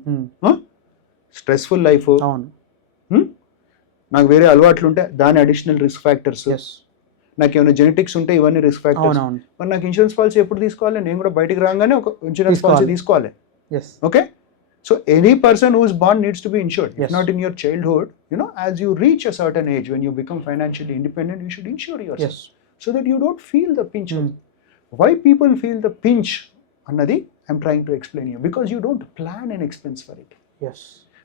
స్ట్రెస్ఫుల్ లైఫ్. నాకు వేరే అలవాట్లు ఉంటే దాని అడిషనల్ రిస్క్ ఫ్యాక్టర్స్. నాకు ఏమైనా జెనెటిక్స్ ఉంటే ఇవన్నీ రిస్క్ ఫ్యాక్టర్స్. మరి నాకు ఇన్సూరెన్స్ పాలసీ ఎప్పుడు తీసుకోవాలి? నేను కూడా బయటికి రాగానే ఒక ఇన్సూరెన్స్ పాలసీ తీసుకోవాలి. Okay, so any person who is born needs to be insured. If not in your childhood, as you reach a certain age, when you become financially independent, you should insure yourself so that you don't feel the pinch. Why people feel the pinch అన్నది I'm trying to explain you, because you don't plan an expense for it. Yes.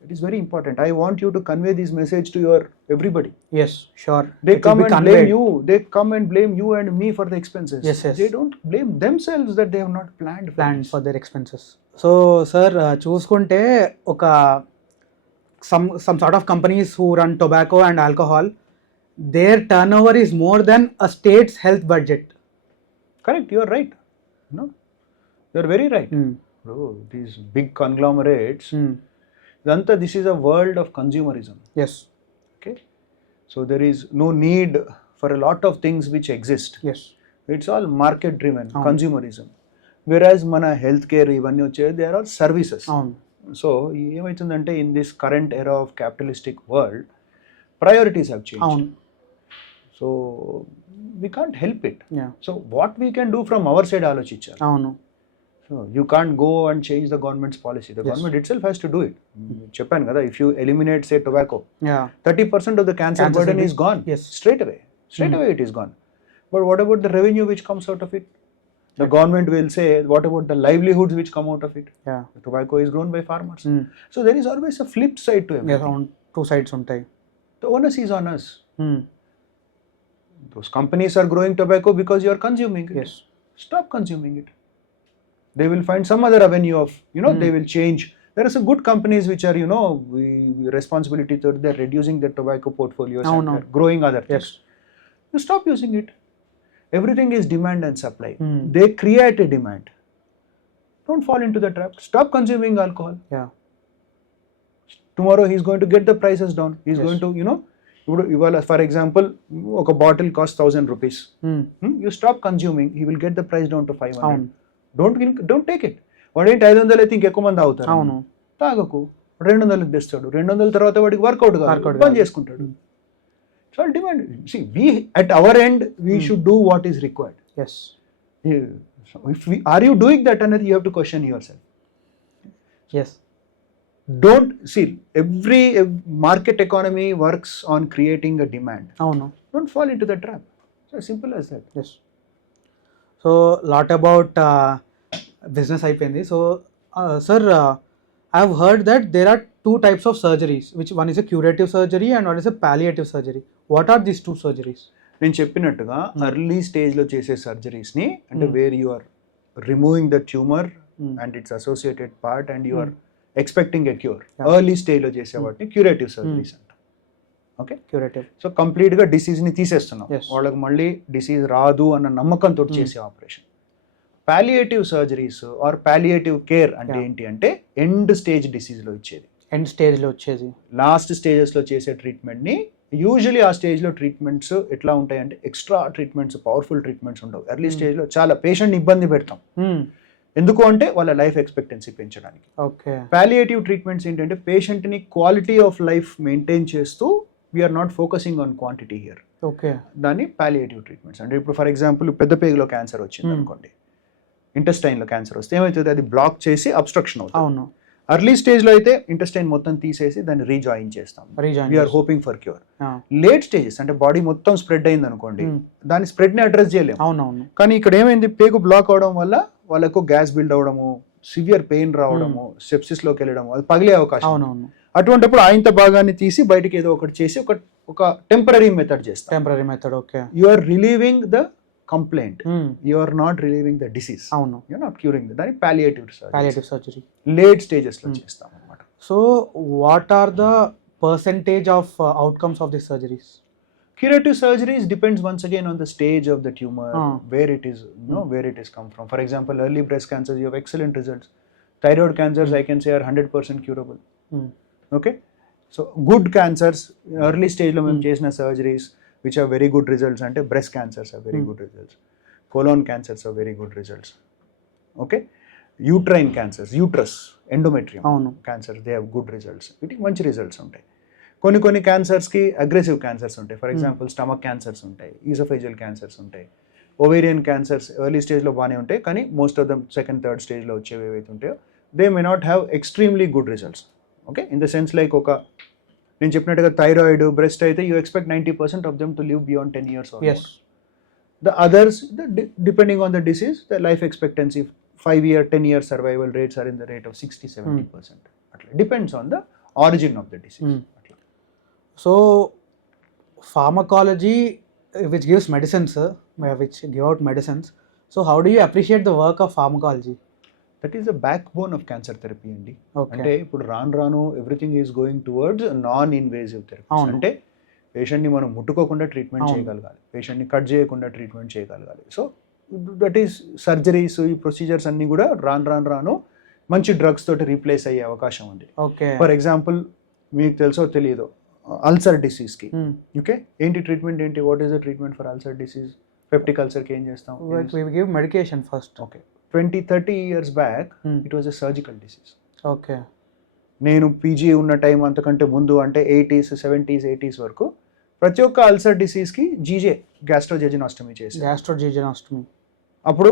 It is very important. I want you to convey this message to your everybody. Yes, sure. They It will come be and conveyed. blame you. They come and blame you and me for the expenses. Yes, yes. They don't blame themselves that they have not planned Planned this. for their expenses. So, sir, చూసుకుంటే ఒక some sort of companies who run tobacco and alcohol, their turnover is more than a state's health budget. Correct. You are right. No, you are very right. Bro, these big conglomerates. Danta, this is a world of consumerism. Yes. Okay. So there is no need for a lot of things which exist. Yes. It's all market driven, అవును. consumerism. Whereas మన హెల్త్ కేర్ ఇవన్నీ వచ్చేది దే ఆర్ ఆల్ సర్వీసెస్. అవును. సో ఏమవుతుందంటే in this current era of capitalistic world priorities have change. అవును. So we can't help it. Yeah. So what we can do from our side ఆలోచించాలి. అవును. So you can't go and change the government's policy. The government itself has to do it. చెప్పాను కదా, if you eliminate say tobacco, Yeah. 30% of the cancer Cancer burden will be- is gone. Yes. Straight away it is gone. But what about the revenue which comes out of it? The government will say, what about the livelihoods which come out of it? Yeah. The tobacco is grown by farmers. So there is always a flip side to Yes, everything. అవును. Two sides ఉంటాయి. The onus is on us. Those companies are growing tobacco because you are consuming it. Yes. Stop consuming it. They will find some other avenue of, they will change. There are some good companies which are, responsibility to they're reducing their tobacco portfolios No, and no. they're growing other things. Yes. You stop using it. Everything is demand and supply. Hmm. They create a demand. Don't fall into the trap. Stop consuming alcohol. Yeah. Tomorrow he's going to get the prices down. He's Yes. going to, ఇవాళ ఫర్ ఎగ్జాంపుల్ ఒక bottle cost 1000 rupees. You stop consuming, he will get the price down to 500. అవును. Don't take it. వాడేంటి 500 అయితే ఇంకెక్కువ మంది అవుతారు. అవును. తాగకు, 200 తెస్తాడు. 200 తర్వాత వాడికి వర్కౌట్ కాదు, బంద్ చేసుకుంటాడు. It's all demand. See, we at our end we should do what is required. Yes. So are you doing that? And you have to question yourself. Yes. Don't see, every market economy works on creating a demand. అవును. Don't fall into the trap. It's as simple as that. Yes. So lot about business అయిపోయింది. So sir, I have heard that there are two types of surgeries, which one is a curative surgery and one is a palliative surgery. What are these two surgeries? నేను చెప్పినట్టుగా ఎర్లీ స్టేజ్లో చేసే సర్జరీస్ని, అంటే where you are removing the tumour and its associated part and you are expecting a cure, early స్టేజ్లో చేసే వాటిని క్యూరేటివ్ సర్జరీస్ అంట. ఓకే. Curative. సో కంప్లీట్గా డిసీజ్ని తీసేస్తున్నాం, Yes. వాళ్ళకి మళ్ళీ డిసీజ్ రాదు అన్న నమ్మకంతో చేసే operation. Palliative surgeries or palliative care అంటే ఏంటి అంటే ఎండ్ స్టేజ్ డిసీజ్లో ఇచ్చేది, ఎండ్ స్టేజ్లో వచ్చేది. లాస్ట్ స్టేజెస్లో చేసే ట్రీట్మెంట్ని. యూజువలీ ఆ స్టేజ్లో ట్రీట్మెంట్స్ ఎట్లా ఉంటాయంటే ఎక్స్ట్రా ట్రీట్మెంట్స్, పవర్ఫుల్ ట్రీట్మెంట్స్ ఉండవు. ఎర్లీ స్టేజ్లో చాలా పేషెంట్ని ఇబ్బంది పెడతాం. ఎందుకు అంటే వాళ్ళ లైఫ్ ఎక్స్పెక్టెన్సీ పెంచడానికి. ఓకే. పాలియేటివ్ ట్రీట్మెంట్స్ ఏంటంటే పేషెంట్ని క్వాలిటీ ఆఫ్ లైఫ్ మెయింటైన్ చేస్తూ we're not focusing on quantity here. Okay. దాన్ని పాలియేటివ్ ట్రీట్మెంట్స్ అంటే, ఇప్పుడు ఫర్ ఎగ్జాంపుల్ పెద్ద పేగులో క్యాన్సర్ వచ్చింది అనుకోండి, ఇంటెస్టైన్లో క్యాన్సర్ వస్తే ఏమవుతుంది, అది బ్లాక్ చేసి అబ్స్ట్రక్షన్ అవుతుంది. అవును. ఎర్లీ స్టేజ్లో అయితే ఇంటెస్టైన్ మొత్తం తీసేసి దాన్ని రీజాయిన్ చేస్తాం. We're hoping for cure. Late stages అంటే బాడీ మొత్తం స్ప్రెడ్ అయింది అనుకోండి, దాని స్ప్రెడ్ని అడ్రస్ చేయలేము. అవునవును. కానీ ఇక్కడ ఏమైంది, పేగు బ్లాక్ అవడం వల్ల వాళ్ళకు గ్యాస్ బిల్డ్ అవడము, సివియర్ పెయిన్ రావడము, సెప్సిస్లోకి వెళ్ళడము, అది పగిలే అవకాశం. అవునవును. అటువంటిప్పుడు ఆయంత భాగాన్ని తీసి బయటకి ఏదో ఒకటి చేసి ఒక టెంపరీ మెథడ్ చేస్తాం. Temporary method. Okay. You are relieving the complaint, you are not relieving the disease. అవును. యు ఆర్ నాట్ క్యూరింగ్ దాన్ని పాలియేటివ్ సర్జరీ లేట్ స్టేజెస్లో చేస్తాం అన్నమాట. So what are the percentage of outcomes of this surgeries? Curative surgeries depends once again on the stage of the tumor, where it is, where it is come from. For example, early breast cancers, you have excellent results. Thyroid cancers, I can say, are 100% curable. Okay, so good cancers, early stage lo mem chesina surgeries which have very good results ante breast cancers have very good results, colon cancers have very good results. Okay, uterine cancers, uterus, endometrium cancers, they have good results. It manchi results ఉంటాయి. కొన్ని క్యాన్సర్స్కి అగ్రెసివ్ క్యాన్సర్స్ ఉంటాయి. ఫర్ ఎగ్జాంపుల్ స్టమక్ క్యాన్సర్స్ ఉంటాయి, ఈసోఫేజియల్ క్యాన్సర్స్ ఉంటాయి, ఓవేరియన్ క్యాన్సర్స్ ఎర్లీ స్టేజ్లో బాగానే ఉంటాయి, కానీ most of them second third స్టేజ్లో వచ్చేవి ఏవైతే ఉంటాయో they may not have extremely good results. Okay, in the sense like నేను చెప్పినట్టుగా థైరాయిడ్, బ్రెస్ట్ అయితే you expect 90% of them to live beyond 10 years or more. The others, depending on the disease, the life expectancy 5-year 10-year survival rates are in the rate of 60-70%. అట్లా depends on the origin of the disease. అట్లా so pharmacology, which gives medicines, which give out medicines. So how do you appreciate the work of pharmacology? That is the back bone of cancer therapy అండి. Okay. అంటే ఇప్పుడు రాను everything is going towards non invasive therapy. అవును. అంటే పేషెంట్ని మనం ముట్టుకోకుండా ట్రీట్మెంట్ అవును. చేయగలగాలి, పేషెంట్ని కట్ చేయకుండా ట్రీట్మెంట్ చేయగలగాలి. సో దట్ ఈస్ సర్జరీస్, ఈ ప్రొసీజర్స్ అన్నీ కూడా రాను మంచి డ్రగ్స్ తోటి రీప్లేస్ అయ్యే అవకాశం ఉంది. Okay. ఫర్ ఎగ్జాంపుల్ మీకు తెలుసో తెలియదో అల్సర్ డిసీజ్కి Hmm. ఓకే ఏంటి ట్రీట్మెంట్ ఏంటి, what is the treatment for ulcer disease? Peptic అల్సర్కి ఏం చేస్తాం? We give medication first. Okay 20-30 years back Hmm. It was a surgical disease. Okay. నేను పీజీ ఉన్న టైం అంతకంటే ముందు అంటే 80s 70s 80s వరకు ప్రతి ఒక్క అల్సర్ డిసీజ్కి జీజే గ్యాస్ట్రోజెజినాస్టమీ చేసి, Gastrojejunostomy. అప్పుడు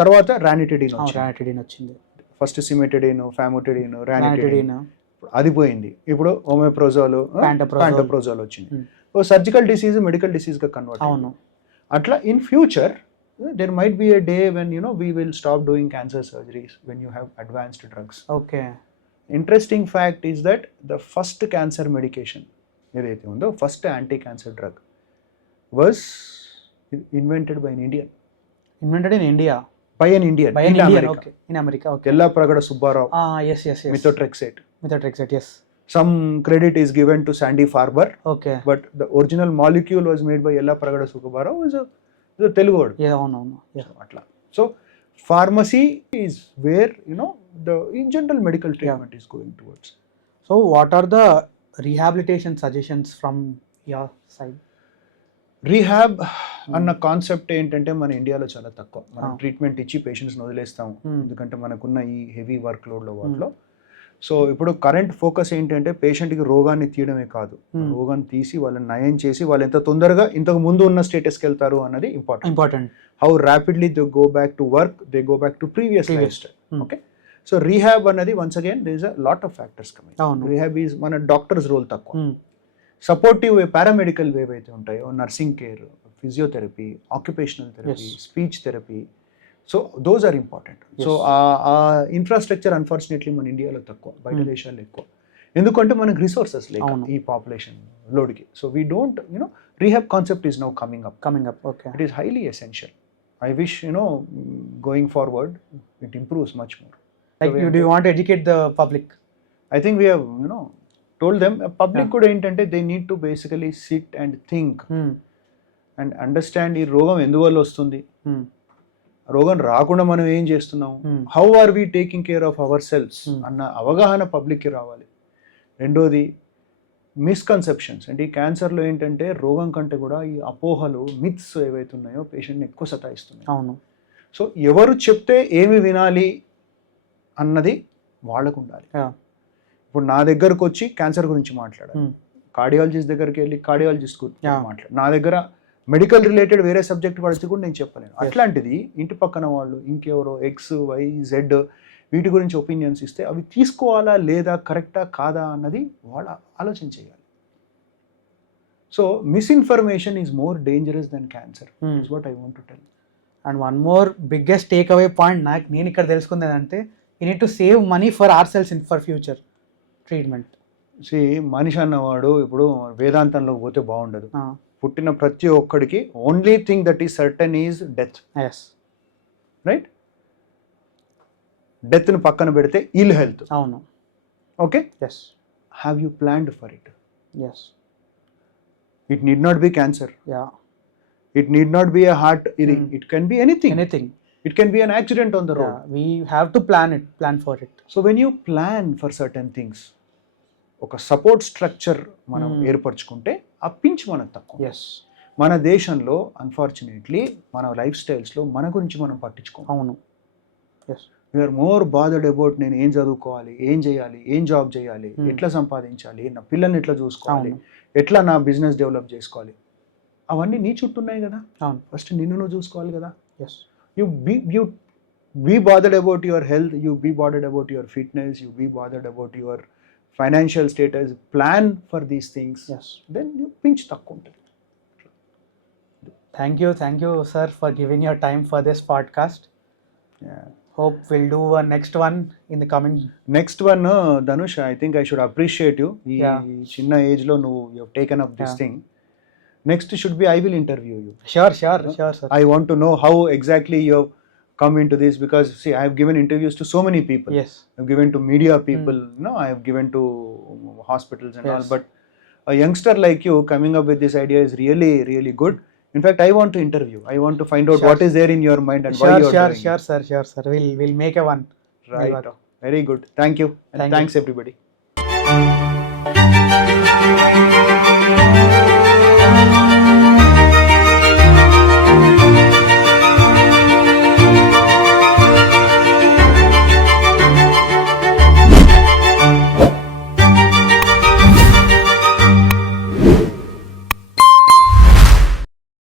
తర్వాత రానిటిడిన్ వచ్చింది. Ranitidine వచ్చింది. First cimetidine, famotidine, ranitidine, Ranitidine. అది పోయింది. ఇప్పుడు ఓమెప్రోజోల్, Pantoprazole. ప్యాంటోప్రోజోల్ వచ్చింది. ఓ సర్జికల్ డిసీజ్ మెడికల్ డిసీజ్గా కన్వర్ట్. అవును. అట్లా in future there might be a day when we will stop doing cancer surgeries when you have advanced drugs. Okay. Interesting fact is that the first cancer medication ఏదైతే ఉందో, first anti cancer drug was invented by an Indian. Invented in India. By an Indian. By an in Indian. America. Okay. In America. Okay. Yellapragada Subbarao, Yes. methotrexate. Methotrexate. Yes. Some credit is given to Sandy Farber, Okay. but the original molecule was made by Yellapragada Subbarao, is a Telugu word. Yeah. No. Yeah. Atla. So pharmacy is where the in general medical treatment is going towards. So what are the rehabilitation suggestions from your side? Rehab అన్న కాన్సెప్ట్ ఏంటంటే మన ఇండియాలో చాలా తక్కువ. మనం Ah. ట్రీట్మెంట్ ఇచ్చి పేషెంట్స్ని వదిలేస్తాము, ఎందుకంటే మనకున్న ఈ హెవీ వర్క్ లోడ్లో వాటిలో. సో ఇప్పుడు కరెంట్ ఫోకస్ ఏంటంటే పేషెంట్కి రోగాన్ని తీయడమే కాదు, రోగాన్ని తీసి వాళ్ళని నయం చేసి వాళ్ళు ఎంత తొందరగా ఇంతకు ముందు ఉన్న స్టేటస్కి వెళ్తారు అన్నది important. Important. How rapidly they go back to work, they go back to previous lifestyle. Okay, so rehab అన్నది once again there is a lot of factors coming. అవును. రీహాబ్ ఈజ్ మన డాక్టర్స్ రోల్ తక్కువ. సపోర్టివ్ పారామెడికల్ వేవ్ అయితే ఉంటాయో, nursing care, physiotherapy, occupational therapy, speech therapy, so those are important. So ఆ ఇన్ఫ్రాస్ట్రక్చర్ అన్ఫార్చునేట్లీ మన ఇండియాలో తక్కువ, బయట దేశాల్లో ఎక్కువ. ఎందుకంటే మనకు రిసోర్సెస్ లేక ఈ పాపులేషన్ లోడ్కి. So we don't rehab concept is now coming up. Okay. It is highly essential. I wish going forward it improves much more. Like, do you want to educate the public? I think we have told them, public కూడా ఏంటంటే they need to basically sit and think and understand ఈ రోగం ఎందువల్ల వస్తుంది, రోగం రాకుండా మనం ఏం చేస్తున్నాం, how are we taking care of our cells అన్న అవగాహన పబ్లిక్కి రావాలి. రెండోది మిస్కన్సెప్షన్స్. అంటే ఈ క్యాన్సర్లో ఏంటంటే రోగం కంటే కూడా ఈ అపోహలు, మిత్స్ ఏవైతే ఉన్నాయో పేషెంట్ని ఎక్కువ సతాయిస్తున్నాయి. అవును. సో ఎవరు చెప్తే ఏమి వినాలి అన్నది వాళ్ళకు ఉండాలి. ఇప్పుడు నా దగ్గరకు వచ్చి క్యాన్సర్ గురించి మాట్లాడాలి, కార్డియాలజిస్ట్ దగ్గరికి వెళ్ళి కార్డియాలజిస్ట్ గురించి మాట్లాడాలి. నా దగ్గర మెడికల్ రిలేటెడ్ వేరే సబ్జెక్ట్ పడితే కూడా నేను చెప్పలేను. అట్లాంటిది ఇంటి పక్కన వాళ్ళు ఇంకెవరో XYZ వీటి గురించి ఒపీనియన్స్ ఇస్తే అవి తీసుకోవాలా లేదా, కరెక్టా కాదా అన్నది వాళ్ళ ఆలోచన చేయాలి. So misinformation is more dangerous than cancer is what I want to tell. And one more biggest take away point నేను ఇక్కడ తెలుసుకుంది ఏంటంటే, you need to save money for ourselves for future treatment. మనిషి అన్నవాడు ఇప్పుడు వేదాంతంలో పోతే బాగుండదు. పుట్టిన ప్రతి ఒక్కడికి only thing that is certain is death. Right? డెత్ను పక్కన పెడితే ఇల్ హెల్త్. అవును. Okay, yes. Have you planned for it? Yes. It need not be cancer, it need not be a heart, it can be anything. It can be an accident on the road. We have to plan for it. So when you plan for certain things, ఒక సపోర్ట్ స్ట్రక్చర్ మనం ఏర్పరచుకుంటే ఆ పించ్ మనకు తక్కువ. ఎస్. మన దేశంలో అన్ఫార్చునేట్లీ మన లైఫ్ స్టైల్స్లో మన గురించి మనం పట్టించుకోం. అవును. Yes. We're more bothered about నేను ఏం చదువుకోవాలి, ఏం చేయాలి, ఏం జాబ్ చేయాలి, ఎట్లా సంపాదించాలి, నా పిల్లల్ని ఎట్లా చూసుకోవాలి, ఎట్లా నా బిజినెస్ డెవలప్ చేసుకోవాలి. అవన్నీ నీ చుట్టూ ఉన్నాయి కదా. అవును. ఫస్ట్ నిన్ను నువ్వు చూసుకోవాలి కదా. Yes. You be bothered about your health, you be bothered about your fitness, you be bothered about your financial status, plan for these things. Yes. Then you pinch takku untadi. Thank you sir for giving your time for this podcast. Hope we'll do a next one in the coming. Next one Dhanush, I think I should appreciate you. ఈ Yeah. చిన్న ఏజ్ లో నువ్వు you taken up this Yeah. Thing. Next should be I will interview you. Sure, sir. I want to know how exactly you have come into this, because see, I have given interviews to so many people. Yes. I have given to media people, I have given to hospitals and all, Yes. but a youngster like you coming up with this idea is really, really good. In fact, I want to interview. I want to find out Sure. what is there in your mind and why Sure, you are sure, doing sure, sir. Sure, sir. We'll make a one. it. Right. Very good. Thank you. And Thank you. thanks everybody.